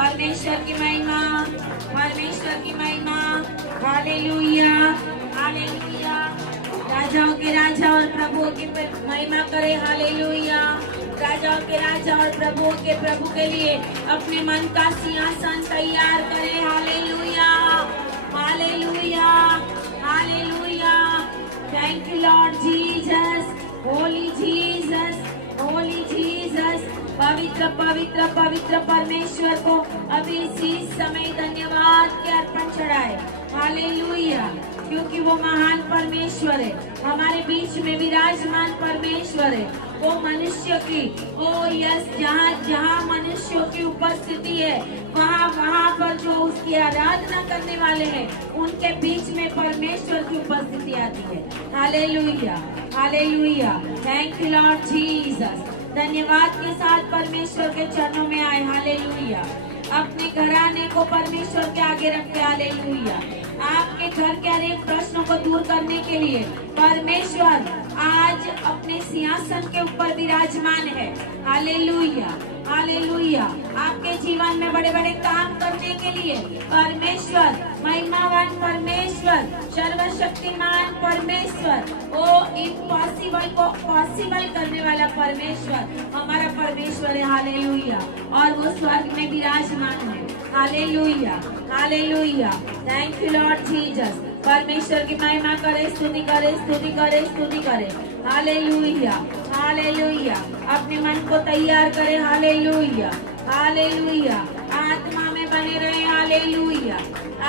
परमेश्वर की महिमा, परमेश्वर की महिमा। Hallelujah, hallelujah. राजाओं के राजा और प्रभुओं की महिमा करे। हालेलुया। राजाओं के राजा और प्रभुओं के प्रभु के लिए अपने मन का सिंहासन तैयार करे। Hallelujah, hallelujah, hallelujah. Thank you Lord Jesus, Holi Jesus, Holi Jesus. पवित्र पवित्र पवित्र परमेश्वर को अभी इसी समय धन्यवाद के अर्पण चढ़ाए। हालेलुया, क्योंकि वो महान परमेश्वर है, हमारे बीच में विराजमान परमेश्वर है। वो मनुष्य की, ओ यस, जहाँ जहाँ मनुष्यों की उपस्थिति है, वहाँ पर जो उसकी आराधना करने वाले हैं, उनके बीच में परमेश्वर की उपस्थिति आती है। Hallelujah, hallelujah. Thank you Lord Jesus. धन्यवाद के साथ परमेश्वर के चरणों में आए। हालेलुया। अपने घराने को परमेश्वर के आगे रखे। हालेलुया। आपके घर के अनेक प्रश्नों को दूर करने के लिए परमेश्वर आज अपने सिंहासन के ऊपर विराजमान है। Hallelujah, hallelujah. आपके जीवन में बड़े बड़े काम करने के लिए परमेश्वर, महिमावान परमेश्वर, सर्वशक्तिमान परमेश्वर, ओ इम्पॉसिबल को पॉसिबल करने वाला परमेश्वर हमारा परमेश्वर है। हालेलुया। और वो स्वर्ग में विराजमान है। Hallelujah, hallelujah. Thank you Lord Jesus. परमेश्वर की महिमा करे, स्तुति करे, स्तुति करे, स्तुति करे। Hallelujah, hallelujah. अपने मन को तैयार करे। Hallelujah, hallelujah. आत्मा में बने रहे। हालेलुया,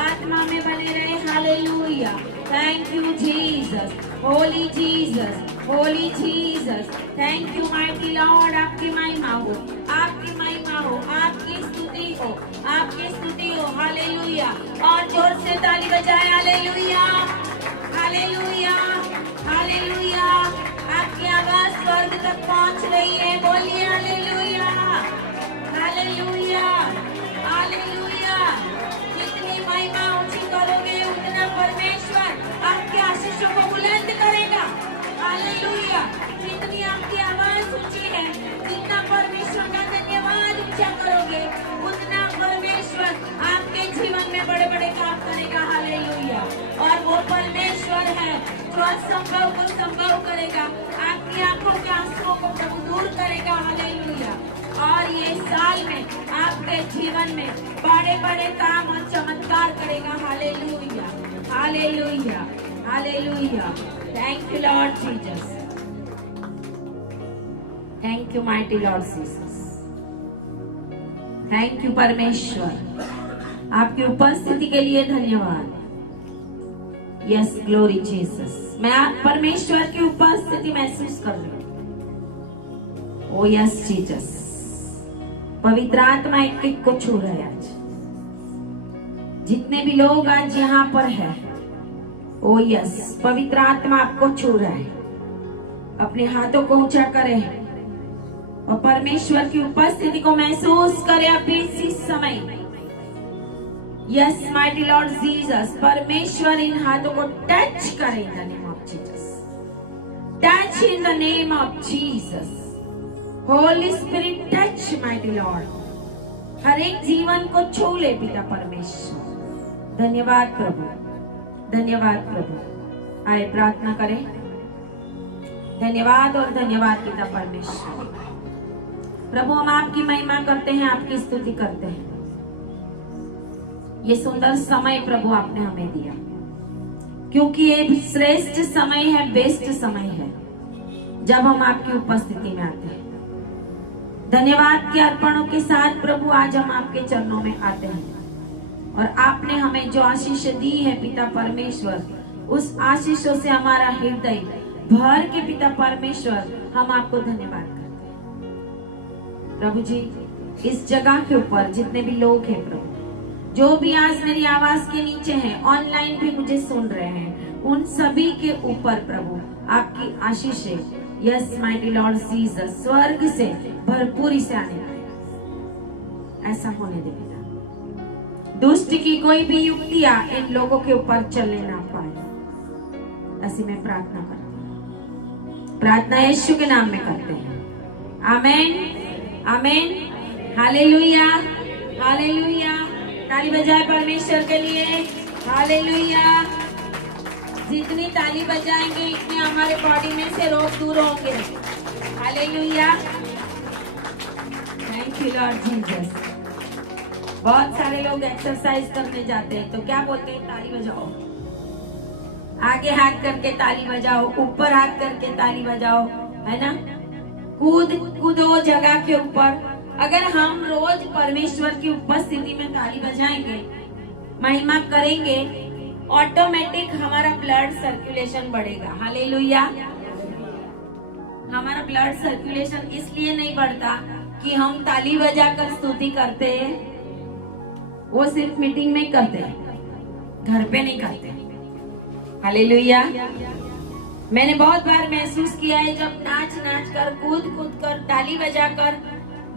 आत्मा में बने रहे। Hallelujah. Thank you Jesus, Holi Jesus, Holi Jesus. Thank you mighty Lord. आपकी महिमा हो, आपकी महिमा हो, आपकी स्तुति हो, आपकी स्तुति हो। हालेलुया। और जोर से ताली बजाए। Hallelujah, hallelujah, hallelujah. आपकी आवाज स्वर्ग तक पहुंच रही है। बोलिए हालेलुया, हालेलुया, हालेलुया। जितनी महिमा ऊंची करोगे, उतना परमेश्वर आपके आशीषों को बुलंद करेगा। हालेलुया। जितनी आपकी आवाज ऊंची है, जितना परमेश्वर का धन्यवाद ऊंचा करोगे, उतना परमेश्वर आपके जीवन में बड़े बड़े काम करेगा। हालेलुया। और वो परमेश्वर है जो असंभव को संभव करेगा। आपकी आंखों के आंसुओं को प्रभु दूर करेगा। हालेलुया। और ये साल में आपके जीवन में बड़े बड़े काम और चमत्कार करेगा। Hallelujah, hallelujah, hallelujah. Thank you Lord Jesus, thank you mighty Lord Jesus. Thank you परमेश्वर, आपकी उपस्थिति के लिए धन्यवाद। Yes, glory Jesus. मैं परमेश्वर की उपस्थिति महसूस कर रही हूँ। ओ यस जीसस। पवित्र आत्मा एक एक को छू रहा है आज। जितने भी लोग आज यहाँ पर है, ओ यस, पवित्र आत्मा आपको छू रहा है। अपने हाथों को ऊंचा करें और परमेश्वर की उपस्थिति को महसूस करें अभी इसी समय। Yes mighty Lord Jesus. परमेश्वर इन हाथों को टच करे in the name of Jesus. Touch in the name of Jesus. Holy spirit touch mighty Lord. हर एक जीवन को छू ले पिता परमेश्वर। धन्यवाद प्रभु, धन्यवाद प्रभु। आए प्रार्थना करें। धन्यवाद और धन्यवाद पिता परमेश्वर। प्रभु, हम आपकी महिमा करते हैं, आपकी स्तुति करते हैं। ये सुंदर समय प्रभु आपने हमें दिया, क्योंकि ये श्रेष्ठ समय है, बेस्ट समय है जब हम आपकी उपस्थिति में आते हैं। धन्यवाद के अर्पणों के साथ प्रभु आज हम आपके चरणों में आते हैं और आपने हमें जो आशीष दी है पिता परमेश्वर, उस आशीषों से हमारा हृदय भर के पिता परमेश्वर हम आपको धन्यवाद करते हैं। प्रभु जी, इस जगह के ऊपर जितने भी लोग हैं प्रभु, जो भी आज मेरी आवाज के नीचे हैं, ऑनलाइन भी मुझे सुन रहे हैं, उन सभी के ऊपर प्रभु आपकी आशीषें, यस माइटी लॉर्ड जीसस, स्वर्ग से भरपूरी से आने पाए। ऐसा होने दे पिता। दुष्ट की कोई भी युक्तियां इन लोगों के ऊपर चलने ना पाए, ऐसी मैं प्रार्थना करती हूँ। प्रार्थना यीशु के नाम में करते हैं। आमेन, आमेन, हालेलुया, हालेलुया। ताली बजाए परमेश्वर के लिए। हालेलुया। जितनी ताली बजाएंगे इतने हमारे बॉडी में से रोग दूर होंगे। Hallelujah. Thank you Lord Jesus. बहुत सारे लोग एक्सरसाइज करने जाते हैं तो क्या बोलते हैं? ताली बजाओ, आगे हाथ करके ताली बजाओ, ऊपर हाथ करके ताली बजाओ, है ना? कूदो जगह के ऊपर। अगर हम रोज परमेश्वर की उपस्थिति में ताली बजाएंगे, महिमा करेंगे, ऑटोमेटिक हमारा ब्लड सर्कुलेशन बढ़ेगा। हालेलुया। हमारा ब्लड सर्कुलेशन इसलिए नहीं बढ़ता कि हम ताली बजाकर स्तुति करते हैं, वो सिर्फ मीटिंग में करते हैं, घर पे नहीं करते। हालेलुया। मैंने बहुत बार महसूस किया है जब नाच कर, कूद कर, ताली बजाकर,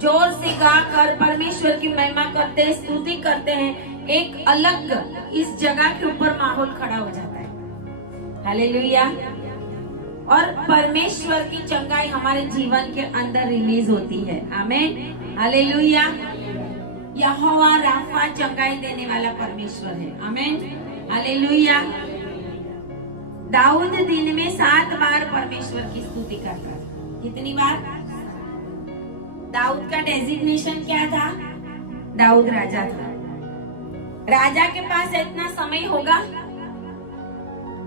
जोर से गाकर परमेश्वर की महिमा करते हैं, स्तुति करते हैं, एक अलग इस जगह के ऊपर माहौल खड़ा हो जाता है। हालेलुया। और परमेश्वर की चंगाई हमारे जीवन के अंदर रिलीज होती है। आमीन। हालेलुया। यहोवा राफा चंगाई देने वाला परमेश्वर है। आमीन। हालेलुया। दाऊद दिन में 7 बार परमेश्वर की स्तुति करता था। कितनी बार? दाऊद का डेजिग्नेशन क्या था? दाऊद राजा था। राजा के पास इतना समय होगा?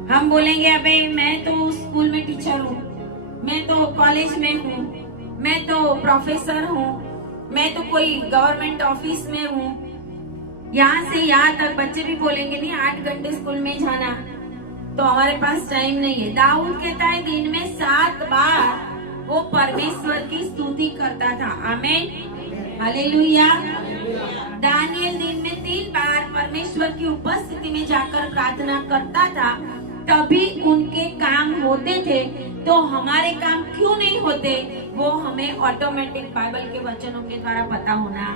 हम बोलेंगे अबे मैं तो स्कूल में टीचर हूँ, मैं तो कॉलेज में हूँ, मैं तो प्रोफेसर हूँ, मैं तो कोई गवर्नमेंट ऑफिस में हूँ। यहाँ से यहाँ तक बच्चे भी बोलेंगे नहीं 8 घंटे स्कूल में जाना, तो हमारे पास टाइम नहीं है। दाऊद कहता है दिन में 7 बार वो परमेश्वर की स्तुति करता था। आमीन। हालेलुया। दानियल दिन में 3 बार परमेश्वर की उपस्थिति में जाकर प्रार्थना करता था, तभी उनके काम होते थे। तो हमारे काम क्यों नहीं होते, वो हमें ऑटोमेटिक बाइबल के वचनों के द्वारा पता होना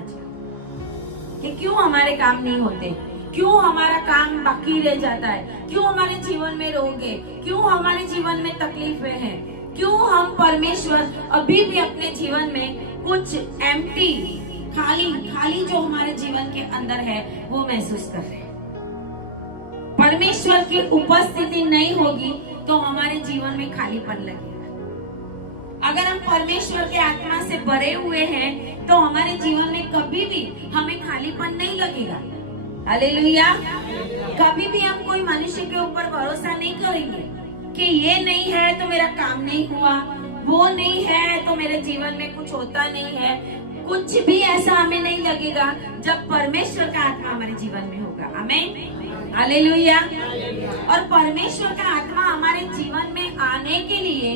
चाहिए कि क्यों हमारे काम नहीं होते, क्यों हमारा काम बाकी रह जाता है, क्यों हमारे जीवन में रोग है, क्यों हमारे जीवन में तकलीफें हैं, क्यों हम परमेश्वर अभी भी अपने जीवन में कुछ एम्प्टी, खाली जो हमारे जीवन के अंदर है वो महसूस कर रहे हैं। परमेश्वर की उपस्थिति नहीं होगी तो हमारे जीवन में खालीपन लगेगा। अगर हम परमेश्वर के आत्मा से भरे हुए हैं तो हमारे जीवन में कभी भी हमें खालीपन नहीं लगेगा। हालेलुया। कभी भी हम कोई मनुष्य के ऊपर भरोसा नहीं करेंगे कि ये नहीं है तो मेरा काम नहीं हुआ, वो नहीं है तो मेरे जीवन में कुछ होता नहीं है। कुछ भी ऐसा हमें नहीं लगेगा जब परमेश्वर का आत्मा हमारे जीवन में होगा। आमीन। हालेलुया। और परमेश्वर का आत्मा हमारे जीवन में आने के लिए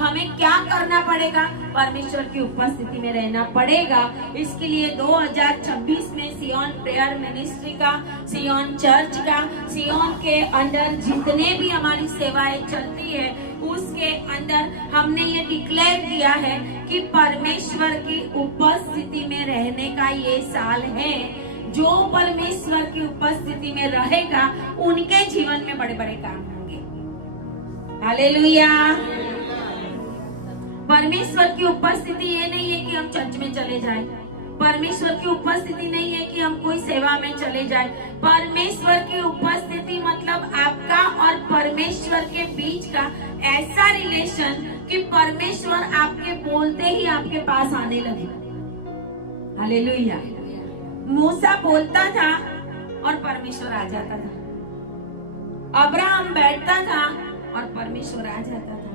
हमें क्या करना पड़ेगा? परमेश्वर की उपस्थिति में रहना पड़ेगा। इसके लिए 2026 में सियोन प्रेयर मिनिस्ट्री का, सियोन चर्च का, सियोन के अंदर जितने भी हमारी सेवाएं चलती है उसके अंदर हमने ये डिक्लेयर किया है कि परमेश्वर की उपस्थिति में रहने का ये साल है। जो परमेश्वर की उपस्थिति में रहेगा उनके जीवन में बड़े बड़े काम होंगे। हालेलुया। परमेश्वर की उपस्थिति ये नहीं है कि हम चर्च में चले जाएं। परमेश्वर की उपस्थिति नहीं है कि हम कोई सेवा में चले जाएं। परमेश्वर की उपस्थिति मतलब आपका और परमेश्वर के बीच का ऐसा रिलेशन कि परमेश्वर आपके बोलते ही आपके पास आने लगे। हालेलुया। मूसा बोलता था और परमेश्वर आ जाता था। अब्राहम बैठता था और परमेश्वर आ जाता था।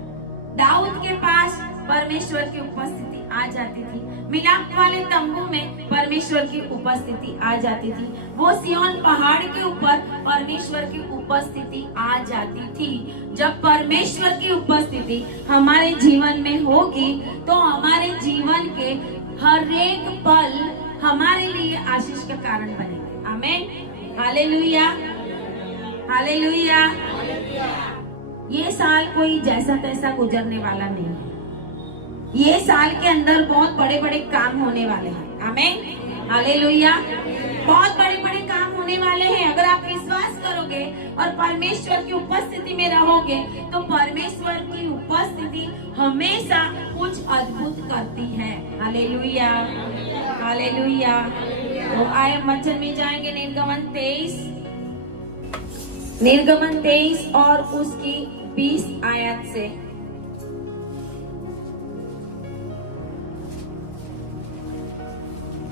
दाऊद के पास परमेश्वर की उपस्थिति आ जाती थी। मिलाप वाले तंबू में परमेश्वर की उपस्थिति आ जाती थी। वो सियोन पहाड़ के ऊपर परमेश्वर की उपस्थिति आ जाती थी। जब परमेश्वर की उपस्थिति हमारे जीवन में होगी तो हमारे जीवन के हर एक पल हमारे लिए आशीष का कारण बनेंगे। आमीन। हालेलुया। हालेलुया। ये साल कोई जैसा तैसा गुजरने वाला नहीं है। ये साल के अंदर बहुत बड़े बड़े काम होने वाले हैं। आमीन। हालेलुया। बहुत बड़े बड़े काम होने वाले हैं। अगर आप विश्वास करोगे और परमेश्वर की उपस्थिति में रहोगे तो परमेश्वर की उपस्थिति हमेशा कुछ अद्भुत करती है। Hallelujah, hallelujah. तो आए वचन में जाएंगे निर्गमन 23 और उसकी 20 आयत से।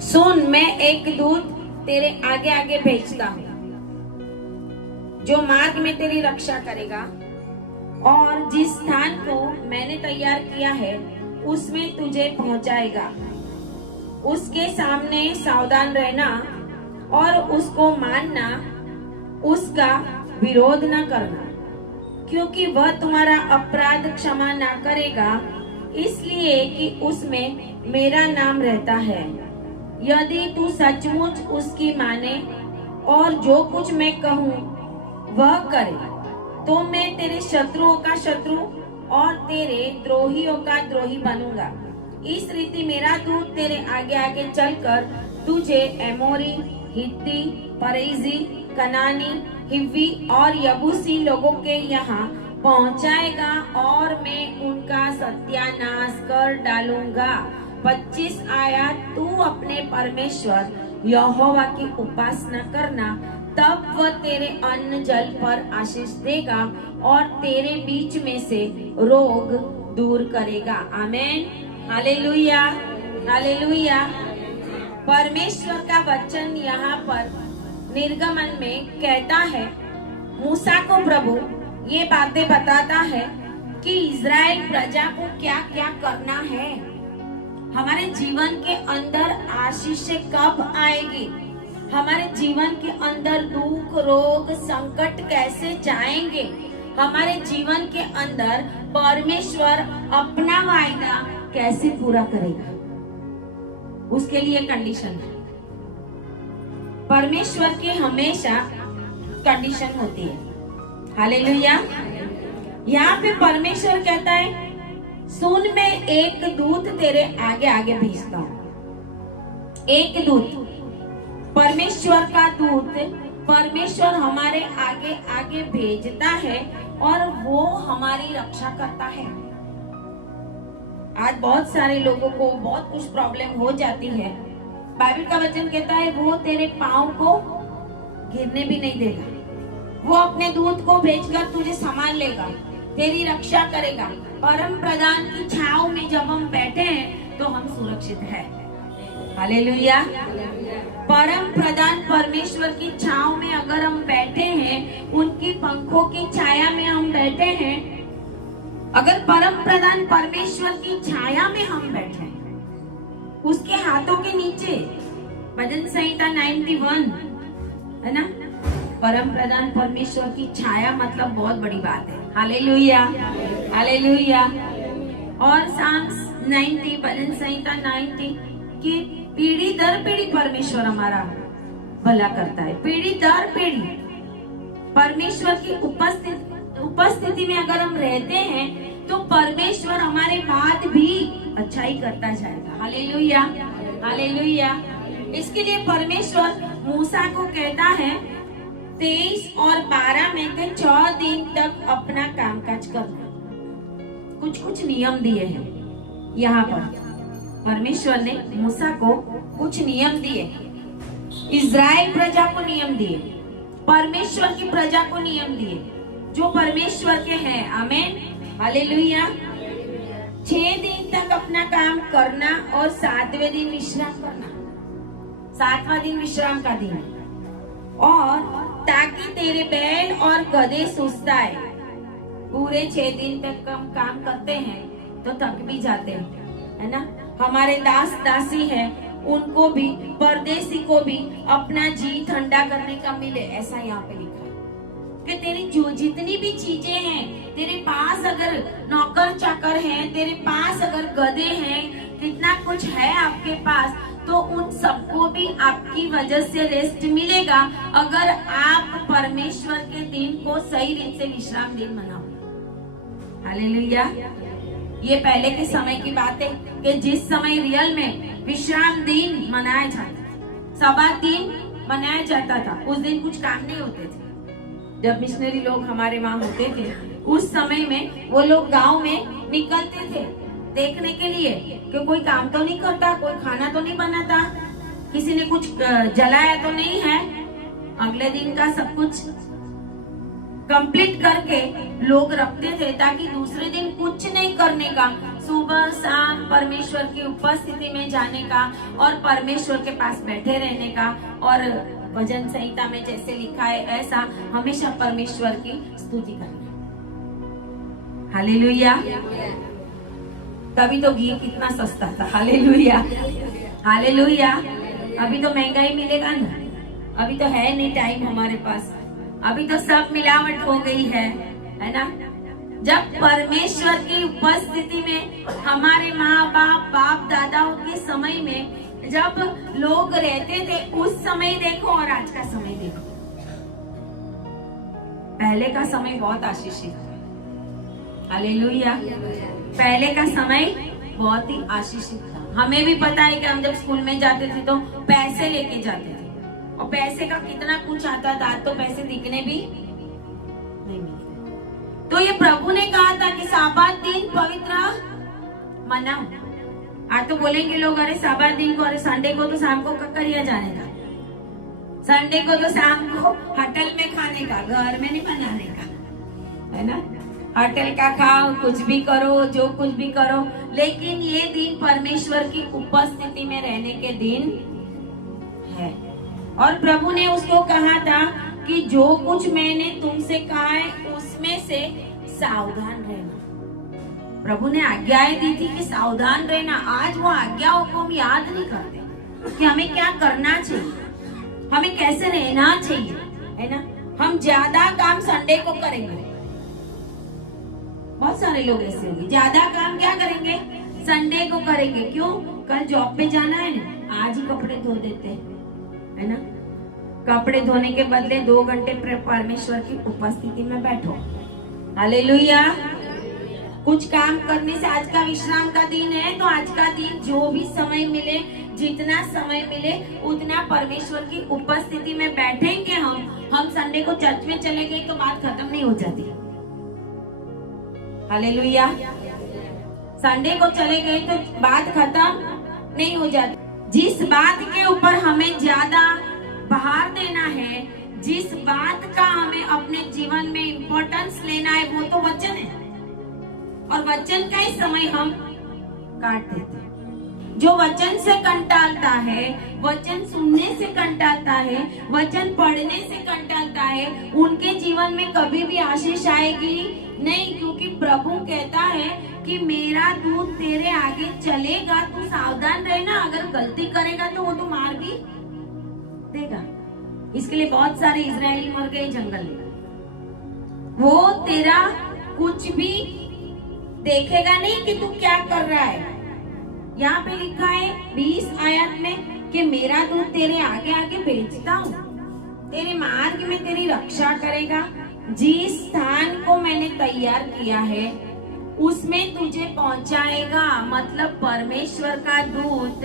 सुन, मैं एक दूत तेरे आगे आगे भेजता हूँ जो मार्ग में तेरी रक्षा करेगा, और जिस स्थान को मैंने तैयार किया है उसमें तुझे पहुंचाएगा। उसके सामने सावधान रहना और उसको मानना, उसका विरोध न करना, क्योंकि वह तुम्हारा अपराध क्षमा न करेगा, इसलिए कि उसमें मेरा नाम रहता है। यदि तू सचमुच उसकी माने और जो कुछ मैं कहूँ वह करे, तो मैं तेरे शत्रुओं का शत्रु और तेरे द्रोहियों का द्रोही बनूंगा। इस रीति मेरा दूत तेरे आगे आगे चलकर तुझे एमोरी, हित्ती, परिजी, कनानी, हिव्वी और यबूसी लोगों के यहाँ पहुँचाएगा, और मैं उनका सत्यानाश कर डालूंगा। 25 आयत। तू अपने परमेश्वर यहोवा की उपासना करना, तब वह तेरे अन्न जल पर आशीष देगा और तेरे बीच में से रोग दूर करेगा। आमेन, हालेलुया, हालेलुया। परमेश्वर का वचन यहाँ पर निर्गमन में कहता है, मूसा को प्रभु ये बातें बताता है कि इज़राइल प्रजा को क्या क्या करना है। हमारे जीवन के अंदर आशीष कब आएगी, हमारे जीवन के अंदर दुख, रोग, संकट कैसे जाएंगे, हमारे जीवन के अंदर परमेश्वर अपना वायदा कैसे पूरा करेगा, उसके लिए कंडीशन है। परमेश्वर की हमेशा कंडीशन होती है। हालेलुया। यहाँ पे परमेश्वर कहता है, सुन, मैं एक दूत तेरे आगे आगे भेजता हूँ। एक दूत, परमेश्वर का दूत परमेश्वर हमारे आगे आगे भेजता है और वो हमारी रक्षा करता है। आज बहुत सारे लोगों को बहुत कुछ प्रॉब्लम हो जाती है। बाइबल का वचन कहता है, वो तेरे पांव को गिरने भी नहीं देगा। वो अपने दूत को भेजकर तुझे संभाल लेगा, तेरी रक्षा करेगा। परम प्रधान की छांव में जब हम बैठे हैं तो हम सुरक्षित हैं। हालेलुया। परम प्रधान परमेश्वर की छांव में अगर हम बैठे हैं, उनकी पंखों की छाया में हम बैठे हैं, अगर परम प्रधान परमेश्वर की छाया में हम बैठे हैं, उसके हाथों के नीचे, भजन संहिता 91 है ना, परम प्रधान परमेश्वर की छाया मतलब बहुत बड़ी बात है। Hallelujah, hallelujah. और साम्स 90, भजन संहिता 90 की पीढ़ी दर पीढ़ी परमेश्वर हमारा भला करता है। पीढ़ी दर पीढ़ी परमेश्वर की उपस्थिति में अगर हम रहते हैं तो परमेश्वर हमारे बाद भी अच्छाई करता जाएगा। Hallelujah, hallelujah. इसके लिए परमेश्वर मूसा को कहता है, 23 और 12 में से 6 दिन तक अपना कामकाज करना। कुछ नियम दिए हैं यहाँ पर। परमेश्वर ने मूसा को कुछ नियम दिए, इज़राइल प्रजा को नियम दिए, परमेश्वर की प्रजा को नियम दिए जो परमेश्वर के हैं। आमीन, हालेलुया। 6 दिन तक अपना काम करना और 7वें दिन विश्राम करना। 7वां दिन विश्राम का दिन, और ताकि तेरे बैल और गधे सुस्ताए। पूरे 6 दिन तक हम काम करते हैं तो थक भी जाते हैं, है ना। हमारे दास दासी है, उनको भी, परदेसी को भी अपना जी ठंडा करने का मिले, ऐसा यहाँ पे लिखा है कि तेरी जो जितनी भी चीजें हैं, तेरे पास अगर नौकर चाकर हैं, तेरे पास अगर गधे हैं, कितना कुछ है आपके पास, तो उन सबको भी आपकी वजह से रेस्ट मिलेगा अगर आप परमेश्वर के दिन को सही दिन से विश्राम दिन मनाओ। हालेलुया। ये पहले के समय की बात है कि जिस समय रियल में विश्राम दिन मनाया जाता, सब्बात दिन मनाया जाता था, उस दिन कुछ काम नहीं होते थे। जब मिशनरी लोग हमारे वहां होते थे, उस समय में वो लोग गांव में निकलते थे देखने के लिए कि कोई काम तो नहीं करता, कोई खाना तो नहीं बनाता, किसी ने कुछ जलाया तो नहीं है। अगले दिन का सब कुछ कंप्लीट करके लोग रखते थे ताकि दूसरे दिन कुछ नहीं करने का, सुबह शाम परमेश्वर की उपस्थिति में जाने का और परमेश्वर के पास बैठे रहने का। और भजन संहिता में जैसे लिखा है ऐसा हमेशा परमेश्वर की स्तुति करना। हालेलुया। तभी तो घी कितना सस्ता था। Hallelujah, hallelujah. अभी तो महंगाई मिलेगा ना, अभी तो है नहीं टाइम हमारे पास, अभी तो सब मिलावट हो गई है ना। जब परमेश्वर की उपस्थिति में हमारे माँ बाप दादाओं के समय में जब लोग रहते थे, उस समय देखो और आज का समय देखो। पहले का समय बहुत आशीषित था। हालेलुया। पहले का समय बहुत ही आशीषित था। हमें भी पता है कि हम जब स्कूल में जाते थे तो पैसे लेके जाते थे और पैसे का कितना कुछ आता था। आज तो पैसे दिखने भी नहीं मिलते। तो ये प्रभु ने कहा था कि साबात दिन पवित्र मनाओ। आज तो बोलेंगे लोग, अरे साबात दिन को, अरे संडे को तो शाम को ककरिया जाने का, संडे को तो शाम को होटल में खाने का, घर में नहीं बनाने का, है ना। होटल का खाओ, कुछ भी करो, जो कुछ भी करो, लेकिन ये दिन परमेश्वर की उपस्थिति में रहने के दिन है। और प्रभु ने उसको कहा था कि जो कुछ मैंने तुमसे कहा है उसमें से सावधान रहना। प्रभु ने आज्ञाएं दी थी कि सावधान रहना। आज वो आज्ञाओं को हम याद नहीं करते कि हमें क्या करना चाहिए, हमें कैसे रहना चाहिए, है ना। हम ज्यादा काम संडे को करेंगे। बहुत सारे लोग ऐसे होंगे, ज्यादा काम क्या करेंगे, संडे को करेंगे। क्यों? कल जॉब पे जाना है ना, आज ही कपड़े धो देते हैं, है ना। कपड़े धोने के बदले 2 घंटे परमेश्वर की उपस्थिति में बैठो। हालेलुया। कुछ काम करने से, आज का विश्राम का दिन है तो आज का दिन जो भी समय मिले, जितना समय मिले उतना परमेश्वर की उपस्थिति में बैठेंगे। हम संडे को चर्च में चले गए तो बात खत्म नहीं हो जाती। हालेलुया। संडे को चले गए तो बात खत्म नहीं हो जाती। जिस बात के ऊपर हमें ज्यादा भार देना है, जिस बात का हमें अपने जीवन में इम्पोर्टेंस लेना है, वो तो वचन है। और वचन का ही समय हम काट देते हैं। जो वचन से कंटालता है, वचन सुनने से कंटालता है, वचन पढ़ने से कंटालता है, उनके जीवन में कभी भी आशीष आएगी नहीं। क्योंकि प्रभु कहता है कि मेरा दूत तेरे आगे चलेगा, तू सावधान रहना। अगर गलती करेगा तो वो तो मार भी देगा। इसके लिए बहुत सारे इजरायली मर गए जंगल में। वो तेरा कुछ भी देखेगा नहीं कि तू क्या कर रहा है। यहाँ पे लिखा है 20 आयत में कि मेरा दूत तेरे आगे आगे भेजता हूँ, तेरे मार्ग में तेरी रक्षा करेगा। जिस स्थान को मैंने तैयार किया है उसमें तुझे पहुंचाएगा। मतलब परमेश्वर का दूत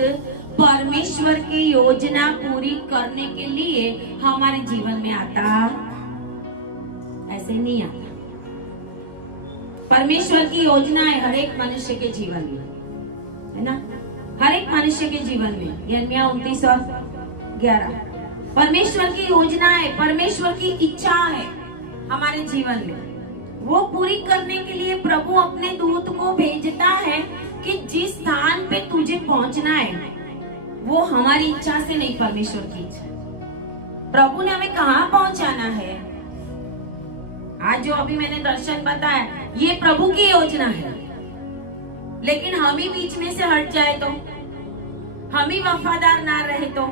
परमेश्वर की योजना पूरी करने के लिए हमारे जीवन में आता, ऐसे नहीं आता। परमेश्वर की योजना है हर एक मनुष्य के जीवन में, है ना, हर एक मनुष्य के जीवन में। यिर्मयाह 29:11 परमेश्वर की योजना है, परमेश्वर की इच्छा है हमारे जीवन में। वो पूरी करने के लिए प्रभु अपने दूत को भेजता है कि जिस स्थान पे तुझे पहुंचना है वो हमारी इच्छा से नहीं, परमेश्वर की इच्छा। प्रभु ने हमें कहाँ पहुंचाना है। आज जो अभी मैंने दर्शन बताया ये प्रभु की योजना है, लेकिन हम ही बीच में से हट जाए तो, हम ही वफादार ना रहे तो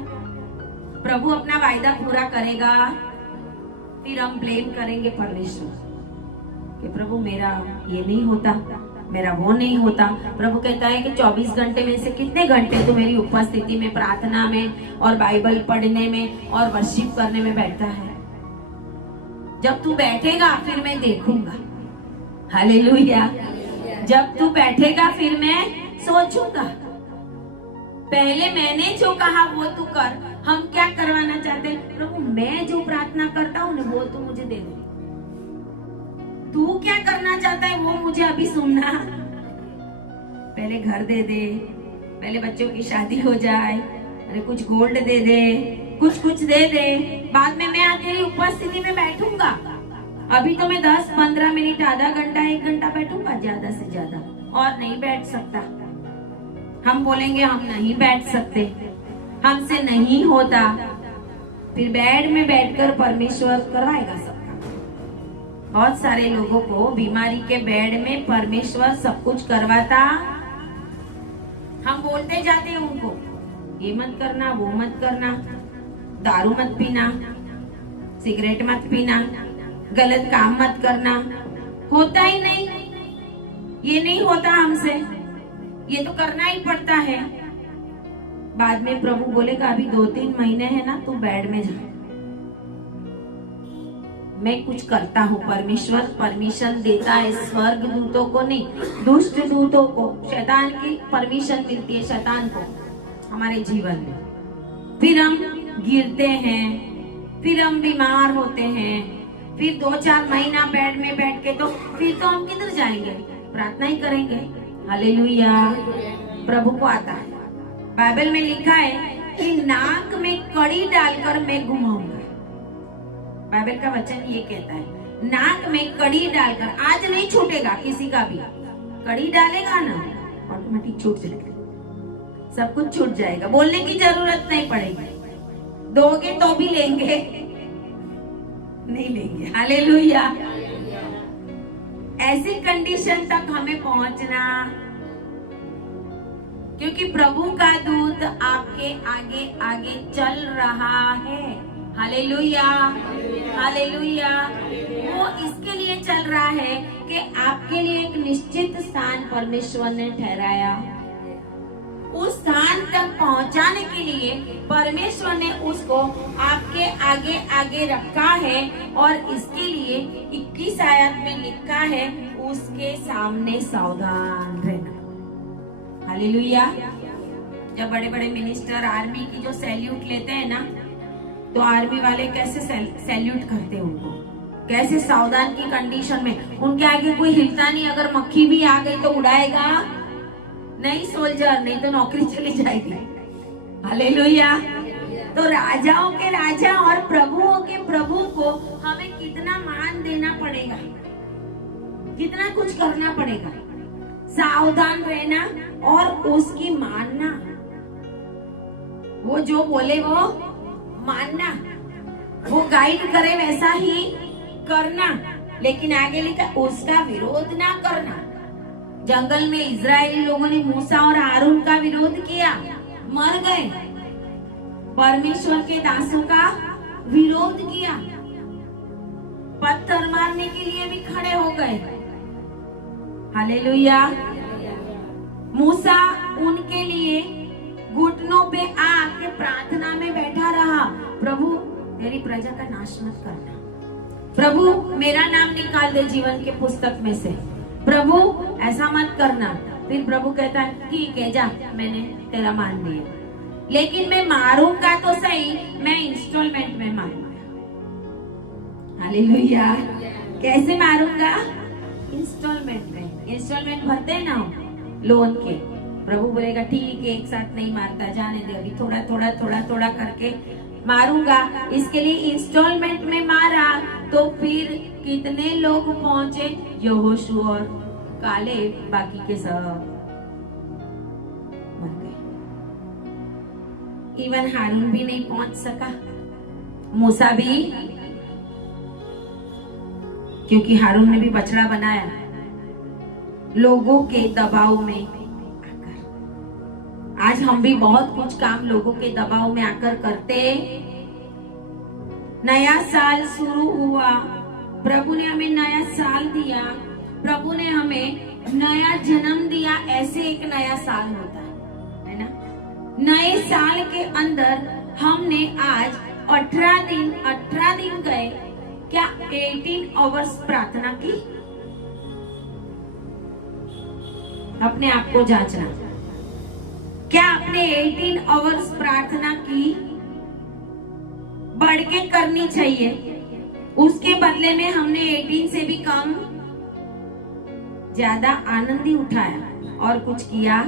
प्रभु अपना वायदा पूरा करेगा, फिर हम ब्लेम करेंगे परमेश्वर कि प्रभु मेरा ये नहीं होता, मेरा वो नहीं होता। प्रभु कहता है कि 24 घंटे में से कितने घंटे तू मेरी उपस्थिति में, प्रार्थना में और बाइबल पढ़ने में और वर्शिप करने में बैठता है। जब तू बैठेगा फिर मैं देखूंगा। हालेलुया। जब तू बैठेगा फिर मैं सोचूंगा। पहले मैंने जो कहा वो तू कर। हम क्या करवाना चाहते हैं? प्रभु मैं जो प्रार्थना करता हूँ वो तू मुझे दे दे। तू क्या करना चाहता है वो मुझे अभी सुनना। पहले घर दे दे, पहले बच्चों की शादी हो जाए, अरे कुछ गोल्ड दे दे, कुछ कुछ दे दे, बाद में मैं तेरी उपस्थिति में बैठूंगा। अभी तो मैं 10-15 मिनट, आधा घंटा, 1 घंटा बैठूंगा ज्यादा से ज्यादा, और नहीं बैठ सकता। हम बोलेंगे हम नहीं बैठ सकते, हमसे नहीं होता, फिर बेड में बैठकर परमेश्वर करवाएगा सबका। बहुत सारे लोगों को बीमारी के बेड में परमेश्वर सब कुछ करवाता। हम बोलते जाते हैं उनको, ये मत करना, वो मत करना, दारू मत पीना, सिगरेट मत पीना, गलत काम मत करना, होता ही नहीं, ये नहीं होता हमसे, ये तो करना ही पड़ता है। बाद में प्रभु बोलेगा अभी 2-3 महीने है ना, तू बेड में जा, मैं कुछ करता हूँ। परमेश्वर परमिशन देता है, स्वर्ग दूतों को नहीं, दुष्ट दूतों को, शैतान की परमिशन मिलती है शैतान को हमारे जीवन में। फिर हम गिरते हैं, फिर हम बीमार होते हैं, फिर 2-4 महीना बेड में बैठ के, तो फिर तो हम किधर जाएंगे, प्रार्थना ही करेंगे। हालेलुया, प्रभु को आता है। बाइबल में लिखा है कि नाक में कड़ी डालकर मैं घुमाऊंगा। बाइबल का वचन ये कहता है, नाक में कड़ी डालकर, आज नहीं छूटेगा किसी का भी, कड़ी डालेगा ना ऑटोमेटिक छूट जाएगा, सब कुछ छूट जाएगा, बोलने की जरूरत नहीं पड़ेगी। दोगे तो भी लेंगे, नहीं लेंगे। हालेलुया, ऐसी कंडीशन तक हमें पहुंचना, क्योंकि प्रभु का दूत आपके आगे आगे चल रहा है। हालेलुया, हालेलुया, वो इसके लिए चल रहा है कि आपके लिए एक निश्चित स्थान परमेश्वर ने ठहराया। उस स्थान तक पहुंचाने के लिए परमेश्वर ने उसको आपके आगे आगे रखा है, और इसके लिए 21 आयत में लिखा है, उसके सामने सावधान रहना। हालेलुया। जब बड़े बड़े मिनिस्टर आर्मी की जो सैल्यूट लेते हैं ना, तो आर्मी वाले कैसे सैल्यूट करते हैं उनको, कैसे सावधान की कंडीशन में, उनके आगे कोई हिलता नहीं, अगर मक्खी भी आ गई तो उड़ाएगा नहीं सोल्जर, नहीं तो नौकरी चली जाएगी। हालेलुया। तो राजाओं के राजा और प्रभुओं के प्रभु को हमें कितना मान देना पड़ेगा, कितना कुछ करना पड़ेगा, सावधान रहना और उसकी मानना, वो जो बोले वो मानना, वो गाइड करे वैसा ही करना, लेकिन आगे लिखा उसका विरोध ना करना। जंगल में इजरायली लोगों ने मूसा और हारून का विरोध किया, मर गए। परमेश्वर के दासों का विरोध किया, पत्थर मारने के लिए भी खड़े हो गए। हालेलुया। मूसा उनके लिए घुटनों पे आके प्रार्थना में बैठा रहा, प्रभु मेरी प्रजा का नाश मत करना, प्रभु मेरा नाम निकाल दे जीवन के पुस्तक में से, प्रभु ऐसा मत करना। फिर प्रभु कहता है ठीक है जा, मैंने तेरा मान लिया, लेकिन मैं मारूंगा तो सही, मैं इंस्टॉलमेंट में मारूंगा। हालेलुया। कैसे मारूंगा? इंस्टॉलमेंट में। इंस्टॉलमेंट भरते हैं ना लोन के, प्रभु बोलेगा ठीक है एक साथ नहीं मारता, जाने दे, अभी थोड़ा थोड़ा थोड़ा थोड़ा करके मारूंगा। इसके लिए इंस्टॉलमेंट में मारा, तो फिर कितने लोग पहुंचे? यहोशू और काले, बाकी के सब मर गए। इवन हारून भी नहीं पहुंच सका, मूसा भी, क्योंकि हारून ने भी बछड़ा बनाया लोगों के दबाव में आकर। आज हम भी बहुत कुछ काम लोगों के दबाव में आकर करते। नया साल शुरू हुआ, प्रभु ने हमें नया साल दिया, प्रभु ने हमें नया जन्म दिया, ऐसे एक नया साल होता है ना। नए साल के अंदर हमने आज 18 दिन गए, क्या 18 आवर्स प्रार्थना की? अपने आप को जांचना, क्या आपने 18 आवर्स प्रार्थना की? बढ़ के करनी चाहिए, उसके बदले में हमने 18 से भी कम ज्यादा आनंद ही उठाया। और कुछ किया,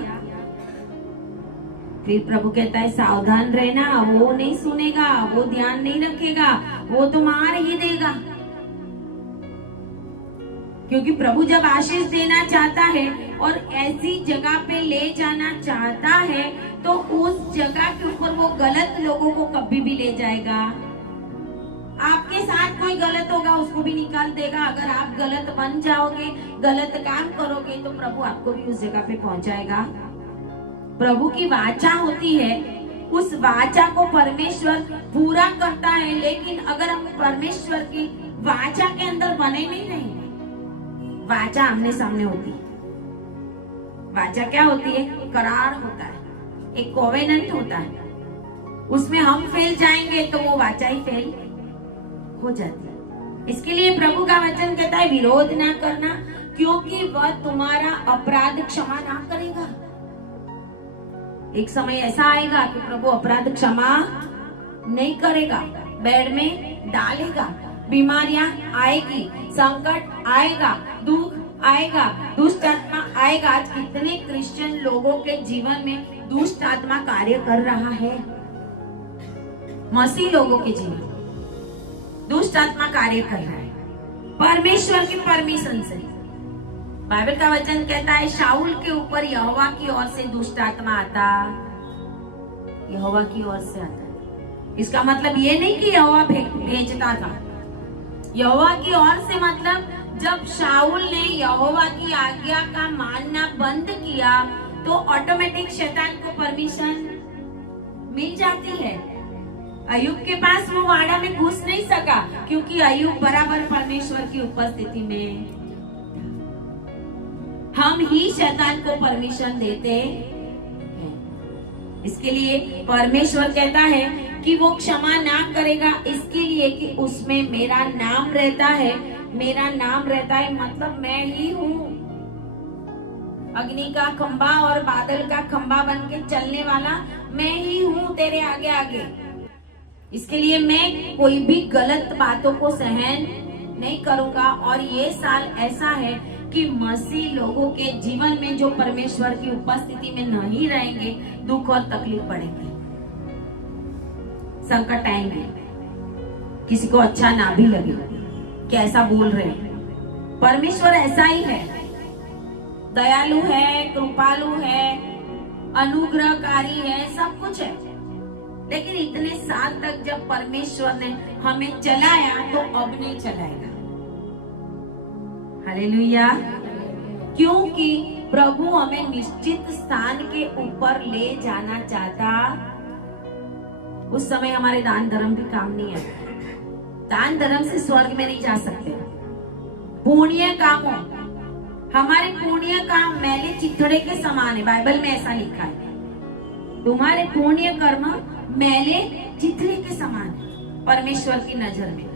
फिर प्रभु कहता है सावधान रहना, वो नहीं सुनेगा, वो ध्यान नहीं रखेगा, वो तो मार ही देगा। क्योंकि प्रभु जब आशीष देना चाहता है और ऐसी जगह पे ले जाना चाहता है तो उस जगह के ऊपर वो गलत लोगों को कभी भी ले जाएगा। आपके साथ कोई गलत होगा उसको भी निकाल देगा। अगर आप गलत बन जाओगे, गलत काम करोगे तो प्रभु आपको भी उस जगह पे पहुंचाएगा। प्रभु की वाचा होती है, उस वाचा को परमेश्वर पूरा करता है। लेकिन अगर हम परमेश्वर की वाचा के अंदर बने नहीं रहेंगे, वाचा आमने सामने होती है। वाचा क्या होती है? करार होता है, एक कोवेनेंट होता है। उसमें हम फेल जाएंगे तो वो वाचा ही फेल हो जाती है। इसके लिए प्रभु का वचन कहता है विरोध ना करना, क्योंकि वह तुम्हारा अपराध क्षमा ना करेगा। एक समय ऐसा आएगा कि प्रभु अपराध क्षमा नहीं करेगा, बेड में डालेगा, बीमारियां आएगी, संकट आएगा, दुख आएगा, दुष्ट आत्मा आएगा। आज कितने क्रिश्चियन लोगों के जीवन में दुष्ट आत्मा कार्य कर रहा है। मसीह लोगों के जीवन दुष्ट आत्मा कार्य कर रहा है परमेश्वर की परमिशन से। बाइबल का वचन कहता है शाऊल के ऊपर यहोवा की ओर से दुष्ट आत्मा आता, यहोवा की ओर से आता। इसका मतलब ये नहीं कि यहोवा भेजता था। यहोवा की ओर से मतलब जब शाऊल ने यहोवा की आज्ञा का मानना बंद किया तो ऑटोमेटिक शैतान को परमिशन मिल जाती है। अय्यूब के पास वो वाड़ा में घुस नहीं सका क्योंकि अय्यूब बराबर परमेश्वर की उपस्थिति में। हम ही शैतान को परमिशन देते हैं। इसके लिए परमेश्वर कहता है कि वो क्षमा ना करेगा, इसके लिए कि उसमें मेरा नाम रहता है। मेरा नाम रहता है मतलब मैं ही हूँ। अग्नि का खंबा और बादल का खंबा बन के चलने वाला मैं ही हूँ तेरे आगे आगे। इसके लिए मैं कोई भी गलत बातों को सहन नहीं करूंगा। और ये साल ऐसा है कि मसीह लोगों के जीवन में जो परमेश्वर की उपस्थिति में नहीं रहेंगे, दुख और तकलीफ पड़ेंगे, संकट आएंगे, किसी को अच्छा ना भी लगे कैसा बोल रहे हैं। परमेश्वर ऐसा ही है, दयालु है, कृपालु है, अनुग्रहकारी है, सब कुछ है। लेकिन इतने साल तक जब परमेश्वर ने हमें चलाया तो अब नहीं चलाएगा। हालेलुया। क्योंकि प्रभु हमें निश्चित स्थान के ऊपर ले जाना चाहता। उस समय हमारे दान धर्म भी काम नहीं है। दान धर्म से स्वर्ग में नहीं जा सकते। पुण्य कामों, हमारे पुण्य काम मैले चिथड़े के समान है। बाइबल में ऐसा लिखा है, तुम्हारे पुण्य कर्म मैले चिथड़े के समान है परमेश्वर की नजर में।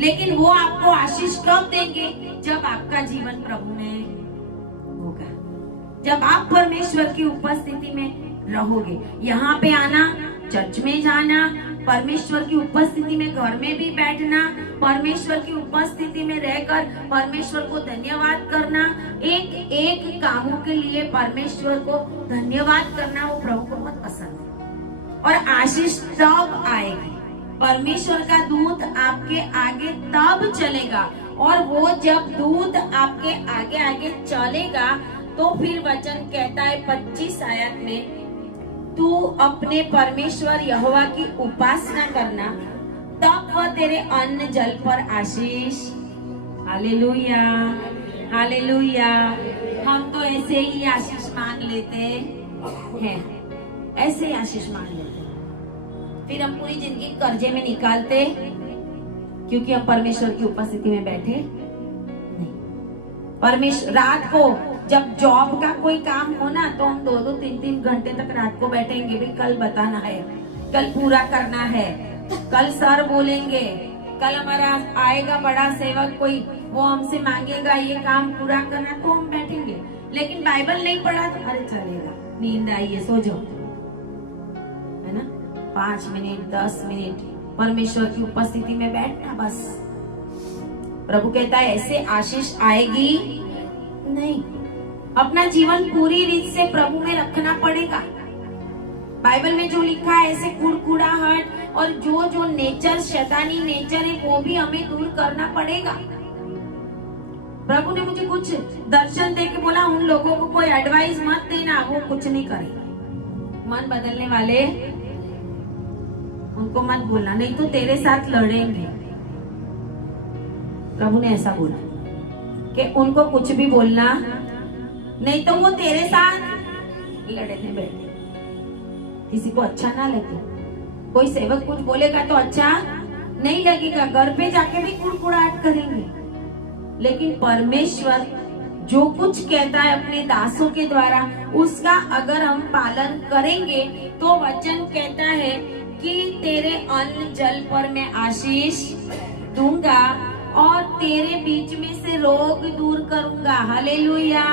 लेकिन वो आपको आशीष कब देंगे? जब आपका जीवन प्रभु में होगा, जब आप परमेश्वर की उपस्थिति में रहोगे। यहाँ पे आना, चर्च में जाना, परमेश्वर की उपस्थिति में घर में भी बैठना, परमेश्वर की उपस्थिति में रहकर परमेश्वर को धन्यवाद करना, एक एक कामों के लिए परमेश्वर को धन्यवाद करना, वो प्रभु को बहुत पसंद है। और आशीष तब आएगी, परमेश्वर का दूत आपके आगे तब चलेगा। और वो जब दूत आपके आगे आगे चलेगा तो फिर वचन कहता है 25 आयत में, तू अपने परमेश्वर यहोवा की उपासना करना, तब वह तेरे अन्न जल पर आशीष। Hallelujah, hallelujah. हम तो ऐसे ही आशीष मांग लेते हैं, ऐसे ही आशीष मांग लेते हैं, फिर हम पूरी जिंदगी कर्जे में निकालते क्योंकि हम परमेश्वर की उपस्थिति में बैठे नहीं। परमेश्वर रात को जब जॉब का कोई काम हो ना तो हम 2-2, 3-3 घंटे तक रात को बैठेंगे, भी कल बताना है, कल पूरा करना है, कल सर बोलेंगे, कल हमारा आएगा बड़ा सेवक कोई, वो हमसे मांगेगा ये काम पूरा करना, तो हम बैठेंगे। लेकिन बाइबल नहीं पढ़ा तो अरे चलेगा, नींद आई है, सो जाओ, है ना। 5 मिनट 10 मिनट परमेश्वर की उपस्थिति में बैठना बस। प्रभु कहता है ऐसे आशीष आएगी नहीं। अपना जीवन पूरी रीत से प्रभु में रखना पड़ेगा। बाइबल में जो लिखा है ऐसे कुड़कुड़ाहट और जो नेचर, शैतानी नेचर है, वो भी हमें दूर करना पड़ेगा। प्रभु ने मुझे कुछ दर्शन दे के बोला, उन लोगों को कोई एडवाइस मत देना, वो कुछ नहीं करेगा। मन बदलने वाले उनको मत बोलना, नहीं तो तेरे साथ लड़ेंगे। प्रभु ने ऐसा बोला कि उनको कुछ भी बोलना, नहीं तो वो तेरे साथ लड़ने बैठे। किसी को अच्छा ना लगे, कोई सेवक कुछ बोलेगा तो अच्छा नहीं लगेगा, घर पे जाके भी कुड़कुड़ाहट करेंगे। लेकिन परमेश्वर जो कुछ कहता है अपने दासों के द्वारा, उसका अगर हम पालन करेंगे तो वचन कहता है कि तेरे अन्न जल पर मैं आशीष दूंगा और तेरे बीच में से रोग दूर करूंगा। Hallelujah,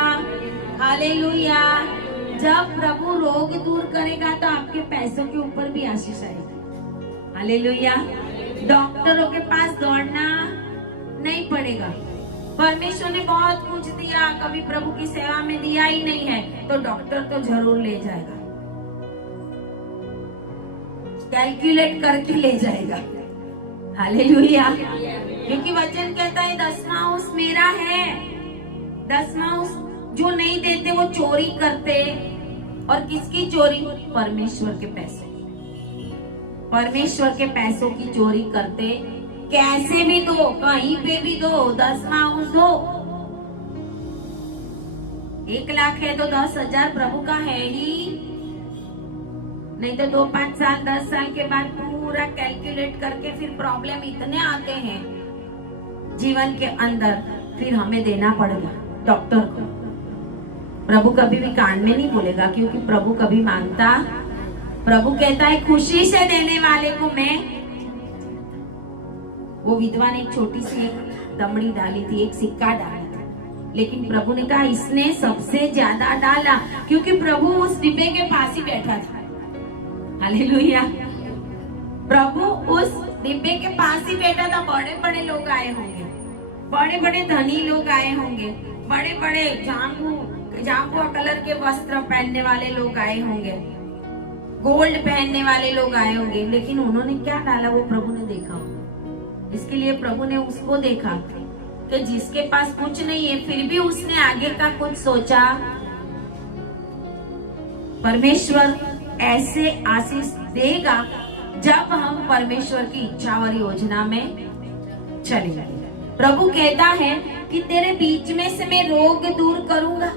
hallelujah. जब प्रभु रोग दूर करेगा तो आपके पैसों के ऊपर भी आशीष आएगी। हालेलुया। डॉक्टरों के पास दौड़ना नहीं पड़ेगा। परमेश्वर ने बहुत कुछ दिया, कभी प्रभु की सेवा में दिया ही नहीं है तो डॉक्टर तो जरूर ले जाएगा, कैलकुलेट करके ले जाएगा। हालेलुया। क्योंकि वचन कहता है 10वां अंश मेरा है। 10वां अंश जो नहीं देते वो चोरी करते। और किसकी चोरी? परमेश्वर के पैसे, परमेश्वर के पैसों की चोरी करते। कैसे भी दो, कहीं पे भी दो, 10वां अंश दो। 1 लाख है तो 10,000 प्रभु का है ही, नहीं तो 2, 5 साल 10 साल के बाद पूरा कैलकुलेट करके फिर प्रॉब्लम इतने आते हैं जीवन के अंदर, फिर हमें देना पड़ेगा डॉक्टर को। प्रभु कभी भी कान में नहीं बोलेगा, क्योंकि प्रभु कभी मांगता, प्रभु कहता है खुशी से देने वाले को मैं। वो विधवा ने एक छोटी सी एक दमड़ी डाली थी, एक सिक्का डाला था, लेकिन प्रभु ने कहा इसने सबसे ज्यादा डाला, क्योंकि प्रभु उस डिब्बे के पास ही बैठा था। हालेलुया। प्रभु उस डिब्बे के पास ही बैठा था। बड़े बड़े लोग आए होंगे, बड़े बड़े धनी लोग आए होंगे, बड़े बड़े जांबुआ कलर के वस्त्र पहनने वाले लोग आए होंगे, गोल्ड पहनने वाले लोग आए होंगे, लेकिन उन्होंने क्या डाला वो प्रभु ने देखा। इसके लिए प्रभु ने उसको देखा कि जिसके पास कुछ नहीं है फिर भी उसने आगे का कुछ सोचा। परमेश्वर ऐसे आशीष देगा जब हम परमेश्वर की इच्छा और योजना में चलेंगे। प्रभु कहता है कि तेरे बीच में से मैं रोग दूर करूंगा।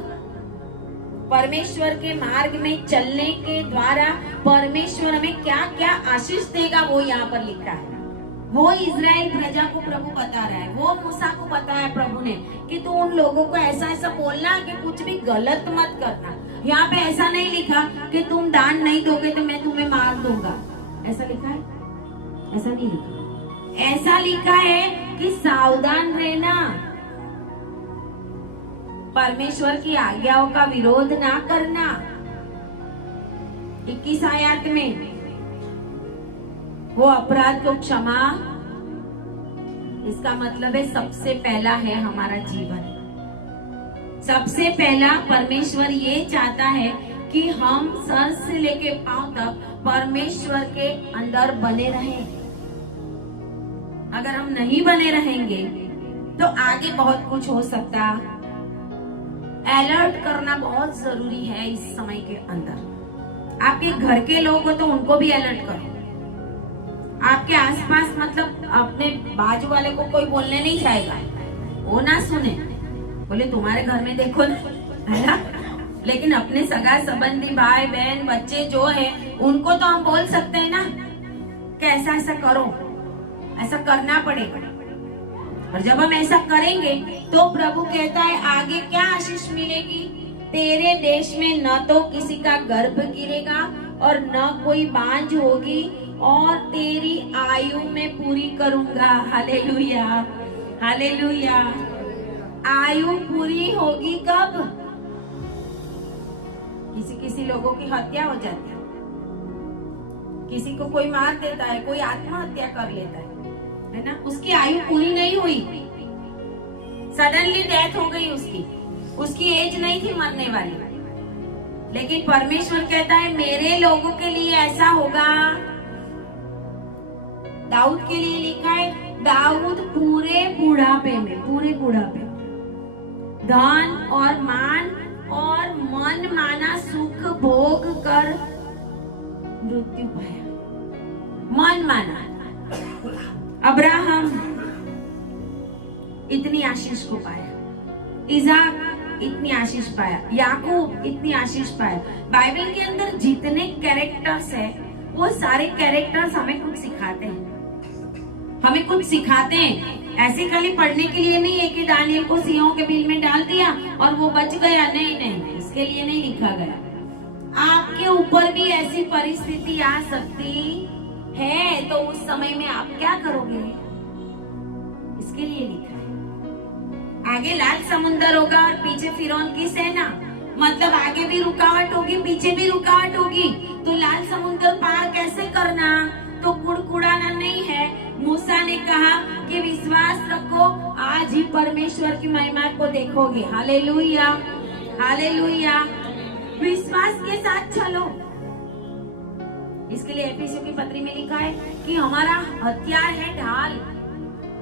परमेश्वर के मार्ग में चलने के द्वारा परमेश्वर हमें क्या क्या आशीष देगा वो यहाँ पर लिखा है। वो इजराइल प्रजा को प्रभु बता रहा है, वो मूसा को बताया प्रभु ने कि तू उन लोगों को ऐसा ऐसा बोलना कि कुछ भी गलत मत करना। यहाँ पे ऐसा नहीं लिखा कि तुम दान नहीं दोगे तो मैं तुम्हें मार दूंगा, ऐसा लिखा है? ऐसा नहीं लिखा। ऐसा लिखा है कि सावधान रहना, परमेश्वर की आज्ञाओं का विरोध ना करना। 21 आयत में वो अपराध को क्षमा, इसका मतलब है सबसे पहला है हमारा जीवन। सबसे पहला परमेश्वर ये चाहता है कि हम सर से लेके पांव तक परमेश्वर के अंदर बने रहें। अगर हम नहीं बने रहेंगे तो आगे बहुत कुछ हो सकता। अलर्ट करना बहुत जरूरी है इस समय के अंदर। आपके घर के लोग हो तो उनको भी अलर्ट करो। आपके आसपास मतलब अपने बाजू वाले को कोई बोलने नहीं जाएगा, वो ना सुने, बोले तुम्हारे घर में देखो ना, है ना। लेकिन अपने सगा संबंधी भाई बहन बच्चे जो है उनको तो हम बोल सकते हैं ना कि ऐसा ऐसा करो, ऐसा करना पड़ेगा। और जब हम ऐसा करेंगे तो प्रभु कहता है आगे क्या आशीष मिलेगी। तेरे देश में न तो किसी का गर्भ गिरेगा और न कोई बांझ होगी, और तेरी आयु में पूरी करूंगा। Hallelujah, hallelujah. आयु पूरी होगी कब? किसी लोगों की हत्या हो जाती है, किसी को कोई मार देता है, कोई आत्महत्या कर लेता है ना। उसकी आयु पूरी नहीं हुई, सडनली डेथ हो गई उसकी, उसकी एज नहीं थी मरने वाली, लेकिन परमेश्वर कहता है मेरे लोगों के लिए ऐसा होगा। दाऊद के लिए लिखा है, दाऊद पूरे बुढ़ापे धन और मान और मन माना सुख भोग कर मृत्यु पाया। मन माना अब्राहम इतनी आशीष को पाया, इज़ाक इतनी आशीष पाया, याकूब इतनी आशीष पाया। बाइबल के अंदर जितने कैरेक्टर्स है वो सारे कैरेक्टर्स हमें कुछ सिखाते हैं, ऐसे खाली पढ़ने के लिए नहीं है कि दानियल को सिंहों के बिल में डाल दिया और वो बच गया। नहीं, इसके लिए नहीं लिखा गया। आपके ऊपर भी ऐसी परिस्थिति आ सकती है, तो उस समय में आप क्या करोगे, इसके लिए लिखा है। आगे लाल समुंदर होगा और पीछे फिरौन की सेना, मतलब आगे भी रुकावट होगी, पीछे भी रुकावट होगी। तो लाल समुंदर पार कैसे करना, तो कुड़कुड़ाना नहीं है। मूसा ने कहा कि विश्वास रखो, आज ही परमेश्वर की महिमा को देखोगे। Hallelujah, hallelujah. विश्वास के साथ चलो। इसके लिए एफिसियों की पत्री में लिखा है कि हमारा हथियार है ढाल।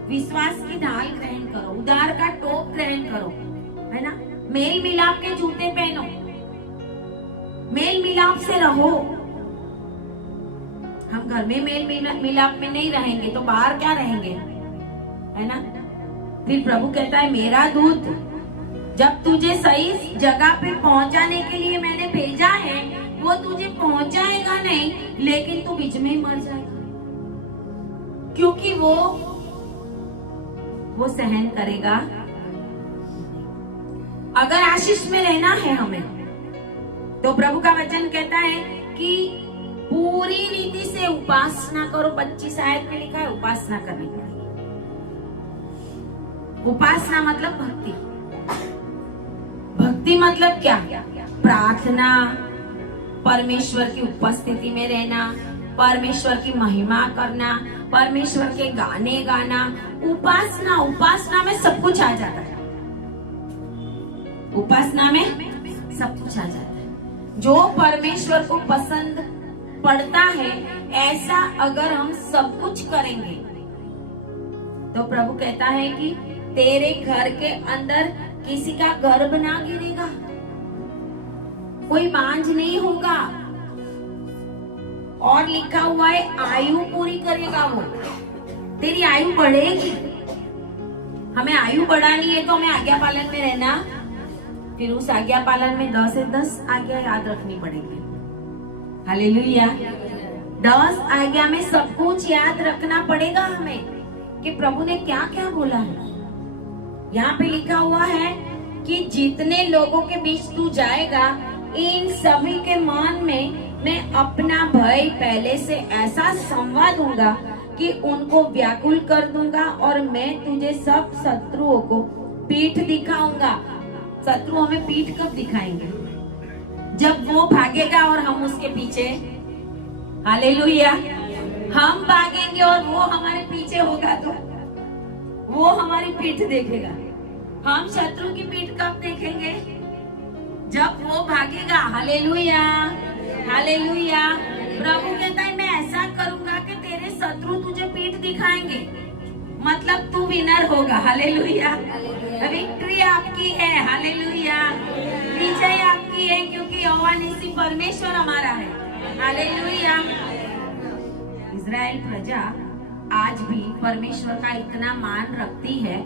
विश्वास की ढाल ग्रहण करो, उद्धार का टोप ग्रहण करो, है ना। मेल मिलाप के जूते पहनो, मेल मिलाप से रहो। हम घर में मेल मिलाप में नहीं रहेंगे तो बाहर क्या रहेंगे, है ना। फिर प्रभु कहता है मेरा दूत जब तुझे सही जगह पे पहुंचाने के लिए मैंने भेजा है, वो तुझे पहुंचाएगा नहीं, लेकिन तू बीच में ही मर जाएगा, क्योंकि वो सहन करेगा। अगर आशीष में रहना है हमें, तो प्रभु का वचन कहता है कि पूरी रीति से उपासना करो। 25 आयत में लिखा है उपासना करनी पड़ेगी। उपासना मतलब भक्ति। भक्ति मतलब क्या, प्रार्थना, परमेश्वर की उपस्थिति में रहना, परमेश्वर की महिमा करना, परमेश्वर के गाने गाना। उपासना में सब कुछ आ जाता है। उपासना में सब कुछ आ जाता है। जो परमेश्वर को पसंद पड़ता है, ऐसा अगर हम सब कुछ करेंगे, तो प्रभु कहता है कि तेरे घर के अंदर किसी का गर्भ ना गिरेगा, कोई बांझ नहीं होगा, और लिखा हुआ है आयु पूरी करेगा वो। तेरी आयु बढ़ेगी। हमें आयु बढ़ानी है तो हमें आज्ञा पालन में रहना, फिर उस आज्ञा पालन में 10 से 10 आज्ञा याद रखनी पड़ेगी। हालेलुया। 10 आज्ञा में सब कुछ याद रखना पड़ेगा हमें कि प्रभु ने क्या क्या बोला है। यहाँ पे लिखा हुआ है कि जितने लोगों के बीच तू जाएगा, इन सभी के मन में मैं अपना भय पहले से ऐसा संवाद दूंगा कि उनको व्याकुल कर दूंगा, और मैं तुझे सब शत्रुओं को पीठ दिखाऊंगा। शत्रु हमें पीठ कब दिखाएंगे, जब वो भागेगा और हम उसके पीछे। हालेलुया। हम भागेंगे और वो हमारे पीछे होगा, तो वो हमारी पीठ देखेगा। हम शत्रु की पीठ कब देखेंगे, जब वो भागेगा। Hallelujah, hallelujah. प्रभु कहता है मैं ऐसा करूंगा कि तेरे शत्रु तुझे पीठ दिखाएंगे, मतलब तू विनर होगा। हालेलुया। विक्ट्री आपकी है। हालेलुया। विजय आपकी है, क्योंकि यहोवा निसी परमेश्वर हमारा है। हालेलुया। इज़राइल प्रजा आज भी परमेश्वर का इतना मान रखती है।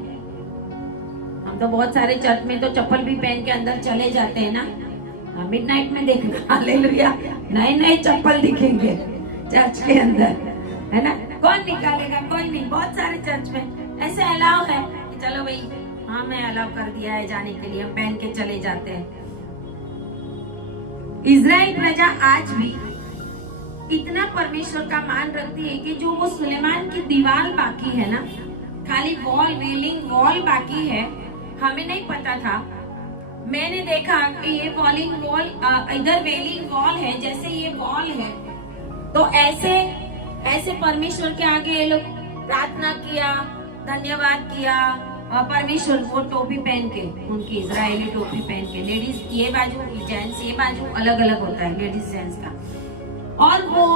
हम तो बहुत सारे चर्च में तो चप्पल भी पहन के अंदर चले जाते हैं ना, मिडनाइट में देखना। हालेलुया। नए चप्पल दिखेंगे चर्च के अंदर, है ना। कौन निकालेगा, कोई नहीं। बहुत सारे चर्च में ऐसे अलाउ है कि चलो भाई, हाँ मैं अलाउ कर दिया है जाने के लिए, हम पहन के चले जाते हैं। इज़राइल प्रजा आज भी इतना परमेश्वर का मान रखती है कि जो वो सुलेमान की दीवार बाकी है ना, खाली वॉल, वेलिंग वॉल बाकी है। हमें नहीं पता था, मैंने देखा कि ये वॉलिंग वॉल, इधर वेलिंग वॉल है, जैसे ये वॉल है, तो ऐसे परमेश्वर के आगे ये लोग प्रार्थना किया, धन्यवाद किया, परमेश्वर वो टोपी पहन के, उनकी इजरायली टोपी पहन के, लेडीज ये बाजू, जेंट्स ये बाजू, अलग अलग होता है लेडीज जेंट्स का। और वो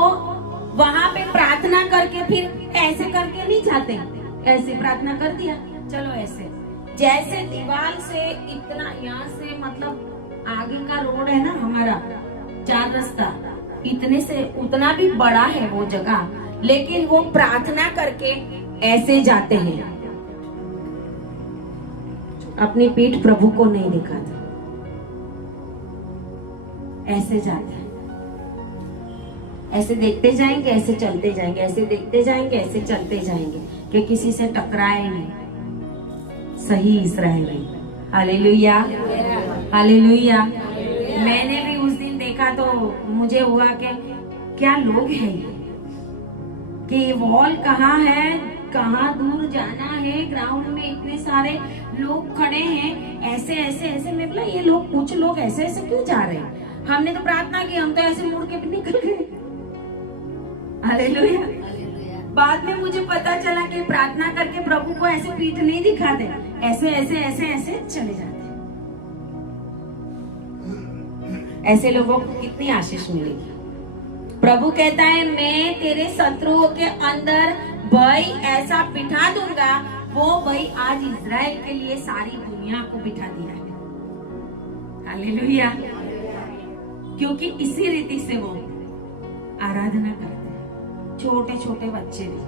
वहां पे प्रार्थना करके फिर ऐसे करके नहीं जाते, ऐसे प्रार्थना कर दिया, चलो ऐसे, जैसे दीवार से इतना, यहाँ से मतलब आगे का रोड है ना हमारा 4 रास्ता, इतने से उतना भी बड़ा है वो जगह, लेकिन वो प्रार्थना करके ऐसे जाते हैं, अपनी पीठ प्रभु को नहीं दिखाते, ऐसे जाते हैं, ऐसे देखते जाएंगे, ऐसे चलते जाएंगे, ऐसे देखते जाएंगे, ऐसे चलते जाएंगे, कि किसी से टकराए नहीं। सही इस्राएली, हालेलुया हालेलुया। मैंने भी उस दिन देखा तो मुझे हुआ कि क्या लोग हैं ये, कि वॉल कहाँ है, कहाँ दूर जाना है, ग्राउंड में इतने सारे लोग खड़े हैं, ऐसे ऐसे ऐसे। मैं बोला ये लोग, कुछ लोग ऐसे ऐसे क्यों जा रहे हैं? हमने तो प्रार्थना की, हम तो ऐसे मुड़ के भी निकल गए। हालेलुया। बाद में मुझे पता चला कि प्रार्थना करके प्रभु को ऐसे पीठ नहीं दिखाते, ऐसे ऐसे ऐसे ऐसे चले जाते। ऐसे लोगों को कितनी आशीष मिलेगी। प्रभु कहता है मैं तेरे शत्रुओं के अंदर भय ऐसा बिठा दूंगा, वो भय आज इजराइल के लिए सारी दुनिया को बिठा दिया है। हालेलुया। क्योंकि इसी रीति से वो आराधना करते हैं। छोटे छोटे बच्चे भी,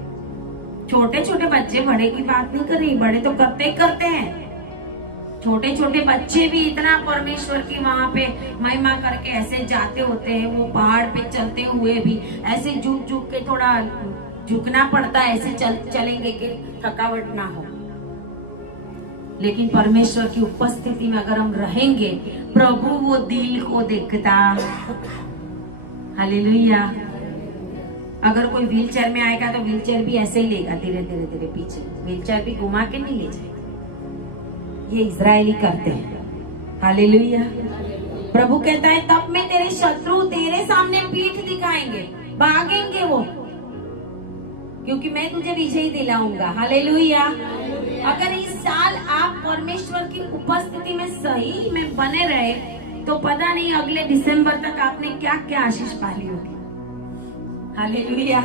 छोटे छोटे बच्चे, बड़े की बात नहीं कर रही, बड़े तो करते ही करते हैं। छोटे छोटे बच्चे भी इतना परमेश्वर की वहां पे महिमा करके ऐसे जाते होते हैं। वो पहाड़ पे चलते हुए भी ऐसे झुक झुक के, थोड़ा झुकना पड़ता है, ऐसे चलेंगे कि थकावट ना हो। लेकिन परमेश्वर की उपस्थिति में अगर हम रहेंगे, प्रभु वो दिल को देखता। हालेलुया। अगर कोई व्हीलचेयर में आएगा तो व्हीलचेयर भी ऐसे ही लेगा, धीरे धीरे धीरे पीछे, व्हीलचेयर भी घुमा के नहीं ले जाएगा। ये इजरायली करते हैं। हालेलुया। प्रभु कहता है तब मैं तेरे शत्रु तेरे सामने पीठ दिखाएंगे, भागेंगे वो, क्योंकि मैं तुझे विजय दिलाऊंगा। हालेलुया। अगर इस साल आप परमेश्वर की उपस्थिति में सही में बने रहे तो पता नहीं अगले दिसंबर तक आपने क्या क्या आशीष पाली होगी। हालेलुया।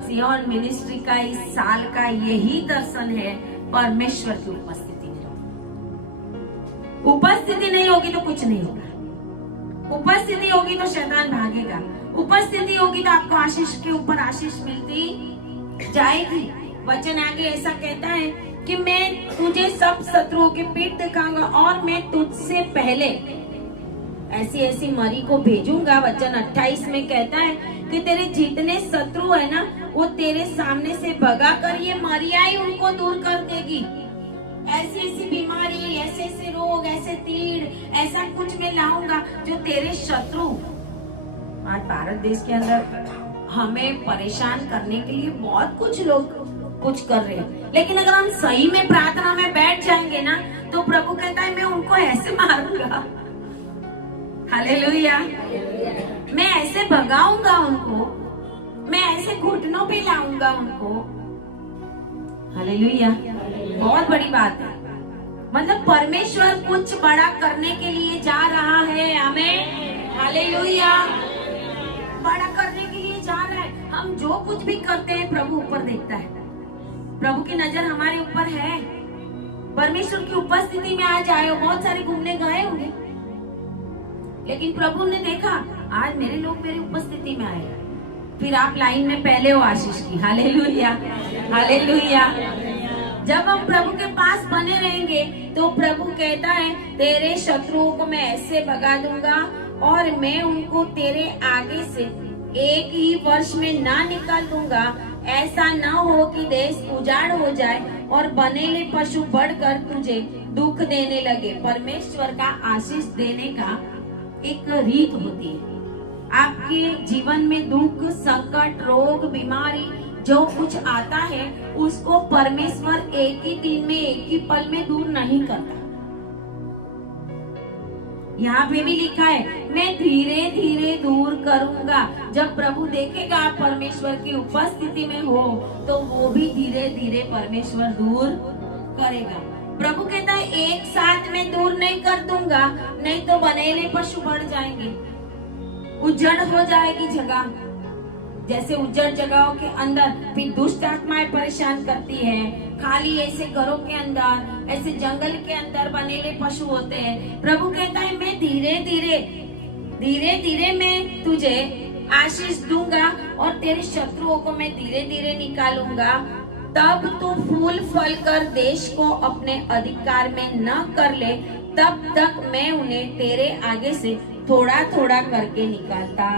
सियोन मिनिस्ट्री का इस साल का यही दर्शन है, परमेश्वर की उपस्थिति में रहो। उपस्थिति नहीं होगी तो कुछ नहीं होगा। उपस्थिति होगी तो शैतान भागेगा। उपस्थिति होगी तो आपको आशीष के ऊपर आशीष मिलती जाएगी। वचन आगे ऐसा कहता है कि मैं तुझे सब शत्रुओं की पीठ दिखाऊंगा और मैं तुझसे पहले ऐसी ऐसी मरी को भेजूंगा। वचन 28 में कहता है कि तेरे जितने शत्रु है ना, वो तेरे सामने से भगा कर ये मरिया ही उनको दूर कर देगी। ऐसी ऐसी बीमारी, ऐसे ऐसे रोग, ऐसे तीड़, ऐसा कुछ मैं लाऊंगा जो तेरे शत्रु। आज भारत देश के अंदर हमें परेशान करने के लिए बहुत कुछ लोग कुछ कर रहे हैं, लेकिन अगर हम सही में प्रार्थना में बैठ जाएंगे ना, तो प्रभु कहता है मैं उनको ऐसे मारूंगा। हालेलुया। मैं ऐसे भगाऊंगा उनको, मैं ऐसे घुटनों पे लाऊंगा उनको। हालेलुया। बहुत बड़ी बात है। मतलब परमेश्वर कुछ बड़ा करने के लिए जा रहा है। आमीन। हालेलुया। बड़ा करने के लिए जा रहा है। हम जो कुछ भी करते हैं प्रभु ऊपर देखता है। प्रभु की नजर हमारे ऊपर है। परमेश्वर की उपस्थिति में आज आए हो, बहुत सारे घूमने गए होंगे, लेकिन प्रभु ने देखा आज मेरे लोग मेरी उपस्थिति में आए, फिर आप लाइन में पहले हो आशीष की। Hallelujah hallelujah. जब हम प्रभु के पास बने रहेंगे तो प्रभु कहता है तेरे शत्रुओं को मैं ऐसे भगा दूंगा और मैं उनको तेरे आगे से एक ही वर्ष में ना निकाल दूंगा। ऐसा न हो कि देश उजाड़ हो जाए और बनेले पशु बढ़कर तुझे दुख देने लगे। परमेश्वर का आशीष देने का एक रीत होती है। आपके जीवन में दुख, संकट, रोग, बीमारी जो कुछ आता है उसको परमेश्वर एक ही दिन में, एक ही पल में दूर नहीं करता। यहाँ पे भी लिखा है मैं धीरे धीरे दूर करूंगा। जब प्रभु देखेगा आप परमेश्वर की उपस्थिति में हो तो वो भी धीरे धीरे परमेश्वर दूर करेगा। प्रभु कहता है एक साथ में दूर नहीं कर दूंगा, नहीं तो बनेले पशु बढ़ जाएंगे, उजड़ हो जाएगी जगह। जैसे उजड़ जगहों के अंदर फिर दुष्ट आत्माएं परेशान करती है, खाली ऐसे घरों के अंदर, ऐसे जंगल के अंदर बनेले पशु होते हैं। प्रभु कहता है मैं धीरे धीरे मैं तुझे आशीष दूंगा और तेरे शत्रुओं को मैं धीरे धीरे निकालूंगा। तब तू फूल फल कर देश को अपने अधिकार में न कर ले, तब तक मैं उन्हें तेरे आगे से थोड़ा थोड़ा करके निकालता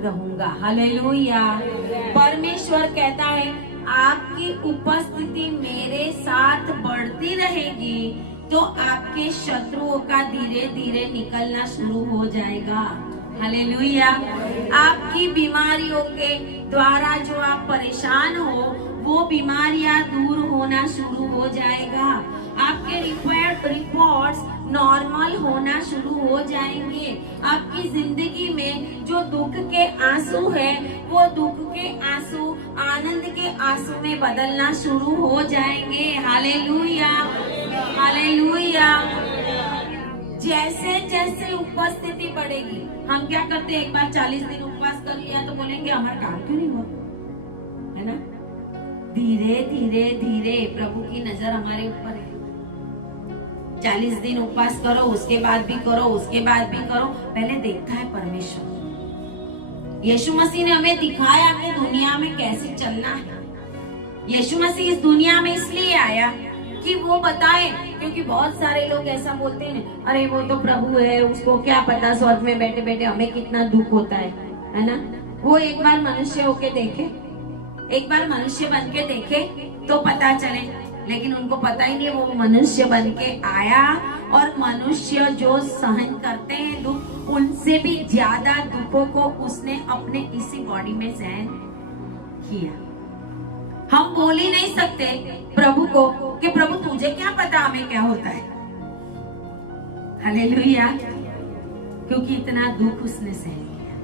रहूंगा। हालेलुया। परमेश्वर कहता है आपकी उपस्थिति मेरे साथ बढ़ती रहेगी तो आपके शत्रुओं का धीरे धीरे निकलना शुरू हो जाएगा। हालेलुया। आपकी बीमारियों के द्वारा जो आप परेशान हो वो बीमारियां दूर होना शुरू हो जाएगा। आपके रिपोर्ट्स नॉर्मल होना शुरू हो जाएंगे। आपकी जिंदगी में जो दुख के आंसू है वो दुख के आंसू आनंद के आंसू में बदलना शुरू हो जाएंगे। Hallelujah, hallelujah. जैसे जैसे उपस्थिति बढ़ेगी, हम क्या करते हैं, एक बार 40 दिन उपवास कर लिया तो बोलेंगे हमारा काम क्यों नहीं हुआ, है ना। धीरे धीरे धीरे प्रभु की नजर हमारे ऊपर है। 40 दिन उपवास करो, उसके बाद भी करो, उसके बाद भी करो, पहले देखता है परमेश्वर। यीशु मसीह ने हमें दिखाया कि दुनिया में कैसे चलना है। यीशु मसीह इस दुनिया में इसलिए आया कि वो बताए, क्योंकि बहुत सारे लोग ऐसा बोलते हैं, अरे वो तो प्रभु है, उसको क्या पता स्वर्ग में बैठे बैठे हमें कितना दुख होता है ना। वो एक बार मनुष्य होके देखे, एक बार मनुष्य बन के देखे तो पता चले, लेकिन उनको पता ही नहीं वो मनुष्य बन के आया और मनुष्य जो सहन करते हैं दुख, उनसे भी ज्यादा दुखों को उसने अपने इसी बॉडी में सहन किया। हम बोल ही नहीं सकते प्रभु को कि प्रभु तुझे क्या पता हमें क्या होता है। हालेलुया। क्योंकि इतना दुख उसने सहन किया।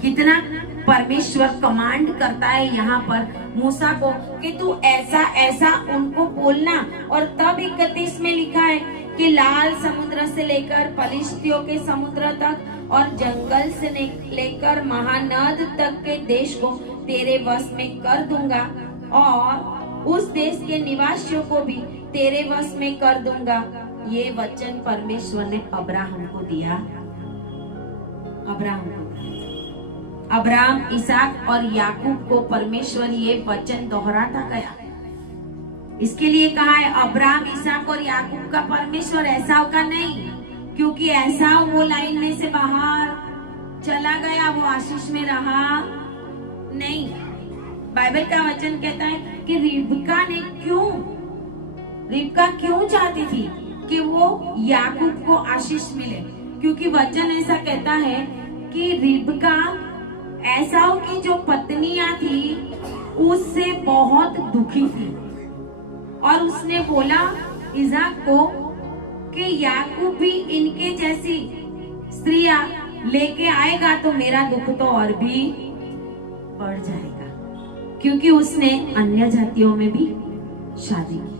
कितना परमेश्वर कमांड करता है यहाँ पर मूसा को कि तू ऐसा ऐसा उनको बोलना। और तब 31 में लिखा है कि लाल समुद्र से लेकर फलिश्तियों के समुद्र तक और जंगल से लेकर महानद तक के देश को तेरे वश में कर दूंगा और उस देश के निवासियों को भी तेरे वश में कर दूंगा। ये वचन परमेश्वर ने अब्राहम को दिया। अब्राहम, इसहाक और याकूब को परमेश्वर ये वचन दोहराता गया। इसके लिए कहा है अब्राहम, इसहाक और याकूब का परमेश्वर, एसाव का नहीं, क्योंकि एसाव वो लाइन में से बाहर चला गया, वो आशीष में रहा नहीं। बाइबल का वचन कहता है कि रिबका क्यों चाहती थी कि वो याकूब को आशीष मिले, क्योंकि वचन ऐसा कहता है कि रिबका एसाव की जो पत्नियां थी उससे बहुत दुखी थी और उसने बोला इसहाक को कि याकूब भी इनके जैसी स्त्रियां लेके आएगा तो मेरा दुख तो और भी बढ़ जाएगा, क्योंकि उसने अन्य जातियों में भी शादी की,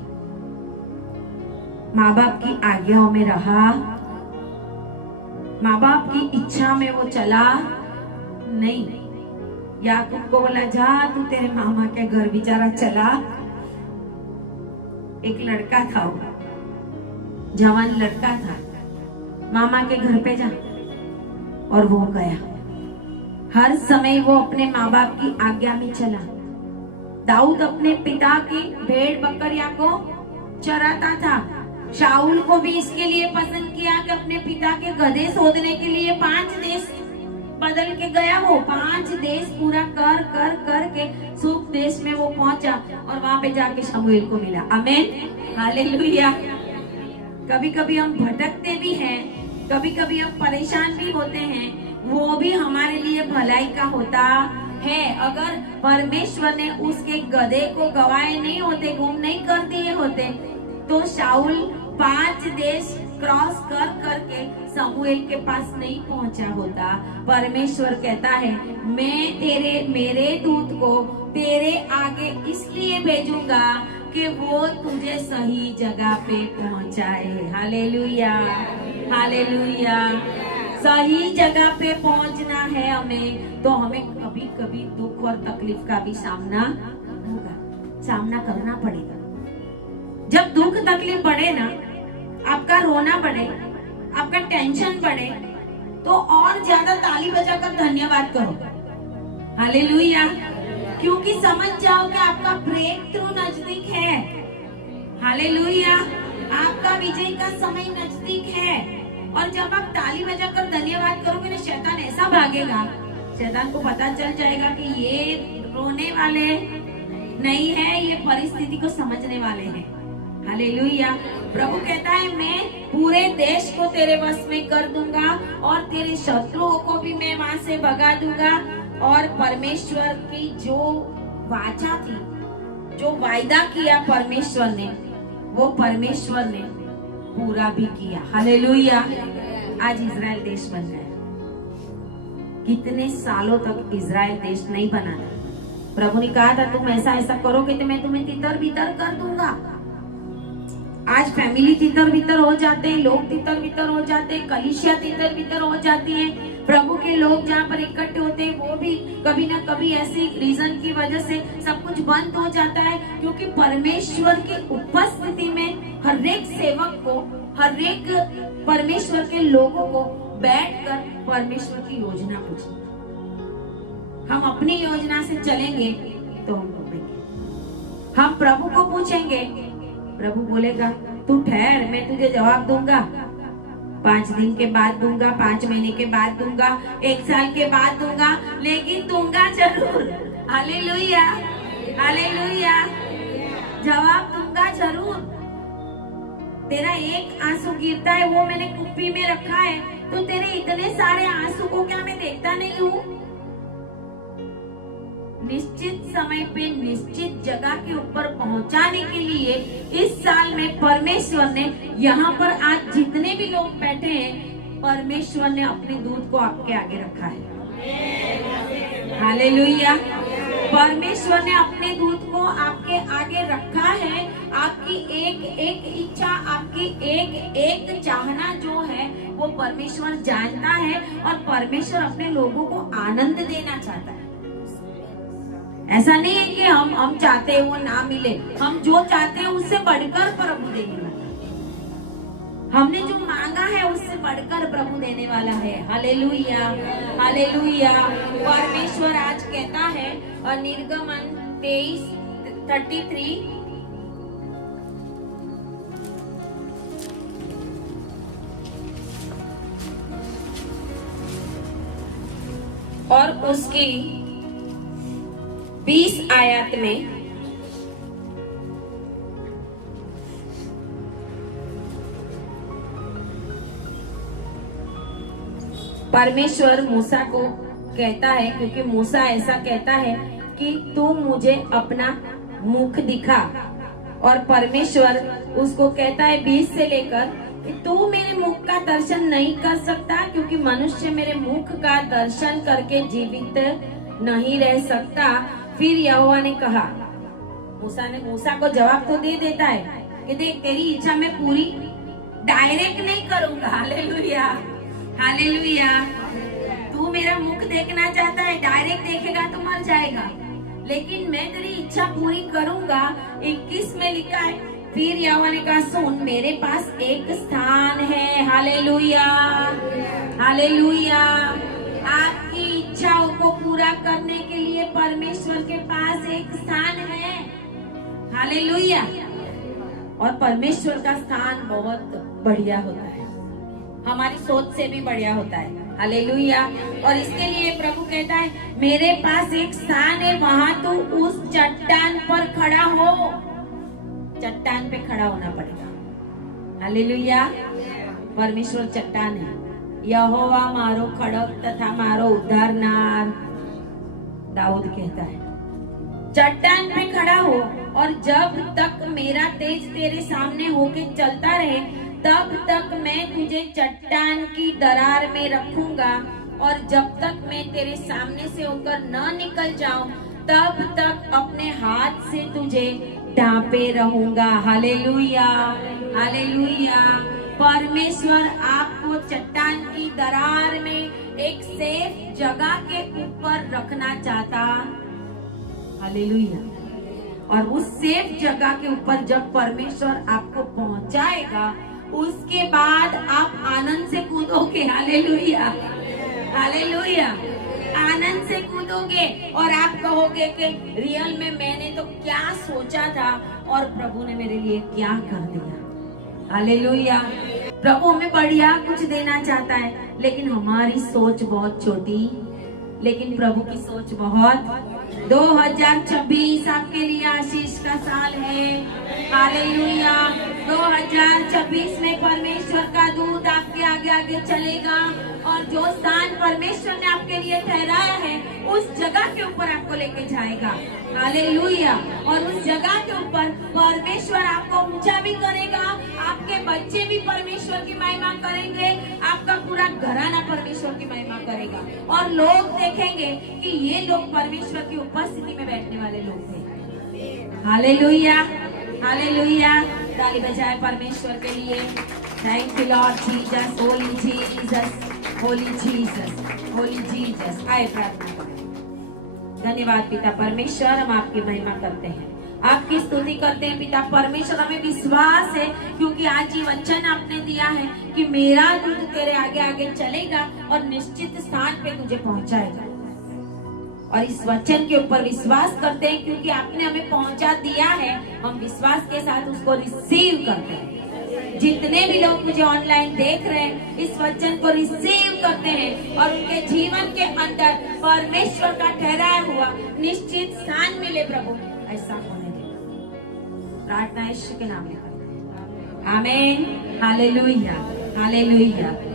माँ बाप की आज्ञाओं में रहा, माँ बाप की इच्छा में वो चला नहीं। याकूब को बोला जा तू तेरे मामा के घर, बेचारा चला। एक लड़का था, वो जवान लड़का था, मामा के घर पे जा, और वो गया। हर समय वो अपने माँ बाप की आज्ञा में चला। दाऊद अपने पिता की भेड़ बकरियां को चराता था। शाऊल को भी इसके लिए पसंद किया कि अपने पिता के गधे शोधने के लिए 5 देश बदल के गया। वो 5 देश पूरा कर कर कर के सूख देश में वो पहुंचा और वहां पे जाके शमूएल को मिला। आमीन, हालेलुया। कभी कभी हम भटकते भी हैं, कभी कभी हम परेशान भी होते हैं, वो भी हमारे लिए भलाई का होता है। अगर परमेश्वर ने उसके गधे को गवाए नहीं होते, गुम नहीं कर दिए होते, तो शाऊल 5 देश क्रॉस कर करके शमूएल के पास नहीं पहुंचा होता। परमेश्वर कहता है मैं मेरे दूत को तेरे आगे इसलिए भेजूंगा कि वो तुझे सही जगह पे पहुंचाए। Hallelujah, hallelujah. सही जगह पे पहुंचना है हमें, तो हमें कभी कभी दुख और तकलीफ का भी सामना करना पड़ेगा। जब दुख तकलीफ बढ़े ना, आपका रोना बढ़े, आपका टेंशन बढ़े, तो और ज्यादा ताली बजाकर धन्यवाद करो। हालेलुया। क्योंकि समझ जाओ कि आपका ब्रेक थ्रू नजदीक है। हालेलुया। आपका विजय का समय नजदीक है। और जब आप ताली बजाकर धन्यवाद करोगे ना, शैतान ऐसा भागेगा, शैतान को पता चल जाएगा कि ये रोने वाले नहीं है, ये परिस्थिति को समझने वाले हैं। हालेलुया। प्रभु कहता है मैं पूरे देश को तेरे वश में कर दूंगा और तेरे शत्रुओं को भी मैं वहां से भगा दूंगा। और परमेश्वर की जो वाचा थी, जो वायदा किया परमेश्वर ने, वो परमेश्वर ने पूरा भी किया। हालेलुया। आज इजराइल देश बन गया। कितने सालों तक इजराइल देश नहीं बना था। प्रभु ने कहा था तुम ऐसा ऐसा करोगे तो मैं तुम्हें तितर बितर कर दूंगा। आज फैमिली तितर बितर हो जाते हैं, लोग तितर बितर हो जाते हैं, कलीसिया तितर बितर हो जाती है। प्रभु के लोग जहाँ पर इकट्ठे होते हैं वो भी कभी ना कभी ऐसी रीजन की वजह से सब कुछ बंद हो जाता है, क्योंकि परमेश्वर की उपस्थिति में हर एक सेवक को, हर एक परमेश्वर के लोगों को बैठकर परमेश्वर की योजना पूछनी। हम अपनी योजना से चलेंगे तो हम डूबेंगे। हम प्रभु को पूछेंगे, प्रभु बोलेगा तू ठहर, मैं तुझे जवाब दूंगा। 5 दिन के बाद दूंगा, 5 महीने के बाद दूंगा, 1 साल के बाद दूंगा, लेकिन दूंगा जरूर। Hallelujah, hallelujah. जवाब दूंगा जरूर। तेरा एक आंसू गिरता है, वो मैंने कुप्पी में रखा है, तो तेरे इतने सारे आंसू को क्या मैं देखता नहीं हूँ? निश्चित समय पे निश्चित जगह के ऊपर पहुंचाने के लिए इस साल में परमेश्वर ने यहाँ पर आज जितने भी लोग बैठे हैं, परमेश्वर ने अपने दूत को आपके आगे रखा है। हालेलुया। परमेश्वर ने अपने दूत को आपके आगे रखा है। आपकी एक एक इच्छा, आपकी एक एक चाहना जो है वो परमेश्वर जानता है, और परमेश्वर अपने लोगों को आनंद देना चाहता है। ऐसा नहीं है कि हम चाहते हैं वो ना मिले, हम जो चाहते हैं उससे बढ़कर प्रभु देने वाला। हमने जो मांगा है उससे बढ़कर प्रभु देने वाला है। Hallelujah, hallelujah. परमेश्वर आज कहता है, और निर्गमन 23:33 और उसकी 20 आयत में परमेश्वर मूसा को कहता है, क्योंकि मूसा ऐसा कहता है कि तू मुझे अपना मुख दिखा, और परमेश्वर उसको कहता है 20 से लेकर कि तू मेरे मुख का दर्शन नहीं कर सकता, क्योंकि मनुष्य मेरे मुख का दर्शन करके जीवित नहीं रह सकता। फिर यहोवा ने कहा, मूसा को जवाब तो दे देता है कि देख तेरी इच्छा मैं पूरी डायरेक्ट नहीं करूंगा। Hallelujah, hallelujah. तू मेरा मुख देखना चाहता है, डायरेक्ट देखेगा तो मर जाएगा, लेकिन मैं तेरी इच्छा पूरी करूंगा। 21 में लिखा है, फिर यहोवा ने कहा सुन, मेरे पास एक स्थान है। Hallelujah, hallelujah. आपकी इच्छाओं को पूरा करने के लिए परमेश्वर के पास एक स्थान है। हालेलुया। और परमेश्वर का स्थान बहुत बढ़िया होता है, हमारी सोच से भी बढ़िया होता है। हालेलुया। और इसके लिए प्रभु कहता है मेरे पास एक स्थान है, वहां तू उस चट्टान पर खड़ा हो। चट्टान पे खड़ा होना पड़ेगा। हालेलुया। परमेश्वर चट्टान है। यहोवा मारो खड़क तथा मारो उद्धारनार, दाऊद कहता है। चट्टान पे खड़ा हो, और जब तक मेरा तेज तेरे सामने होके चलता रहे, तब तक मैं तुझे चट्टान की दरार में रखूंगा, और जब तक मैं तेरे सामने से होकर न निकल जाऊं, तब तक अपने हाथ से तुझे ढांपे रहूंगा। Hallelujah, hallelujah. परमेश्वर आपको चट्टान की दरार में एक सेफ जगह के ऊपर रखना चाहता। हालेलुया। और उस सेफ जगह के ऊपर जब परमेश्वर आपको पहुंचाएगा, उसके बाद आप आनंद से कूदोगे। Hallelujah, hallelujah. आनंद से कूदोगे और आप कहोगे कि रियल में मैंने तो क्या सोचा था और प्रभु ने मेरे लिए क्या कर दिया। हालेलुया। प्रभु हमें बढ़िया कुछ देना चाहता है, लेकिन हमारी सोच बहुत छोटी, लेकिन प्रभु की सोच बहुत। 2026 आपके लिए आशीष का साल है। हालेलुया। 2026 में परमेश्वर का दूत आपके आगे आगे चलेगा और जो स्थान परमेश्वर ने आपके लिए ठहराया है उस जगह के ऊपर आपको लेके जाएगा। हालेलुया। और उस जगह के ऊपर परमेश्वर आपको ऊंचा भी करेगा, आपके बच्चे भी परमेश्वर की महिमा करेंगे, आपका पूरा घराना परमेश्वर की महिमा करेगा और लोग देखेंगे कि ये लोग परमेश्वर की उपस्थिति में बैठने वाले लोग थे। Hallelujah, hallelujah. ताली बजाए परमेश्वर के लिए। Thank you Lord Jesus, Holi Jesus, Holi Jesus, Holi Jesus. आए प्रार्थना करें। धन्यवाद पिता परमेश्वर, हम आपकी महिमा करते हैं, आपकी स्तुति करते हैं पिता परमेश्वर। हमें विश्वास है क्योंकि आज ये वचन आपने दिया है कि मेरा दूत तेरे आगे आगे चलेगा और निश्चित स्थान पे तुझे पहुंचाएगा। और इस वचन के ऊपर विश्वास करते हैं क्योंकि आपने हमें पहुंचा दिया है, हम विश्वास के साथ उसको रिसीव करते हैं। जितने भी लोग मुझे ऑनलाइन देख रहे हैं, इस वचन को रिसीव करते हैं और उनके जीवन के अंदर परमेश्वर का ठहराया हुआ निश्चित स्थान मिले। प्रभु ऐसा होने दे। प्रार्थना यीशु के नाम में करते हैं। आमीन। Hallelujah, hallelujah.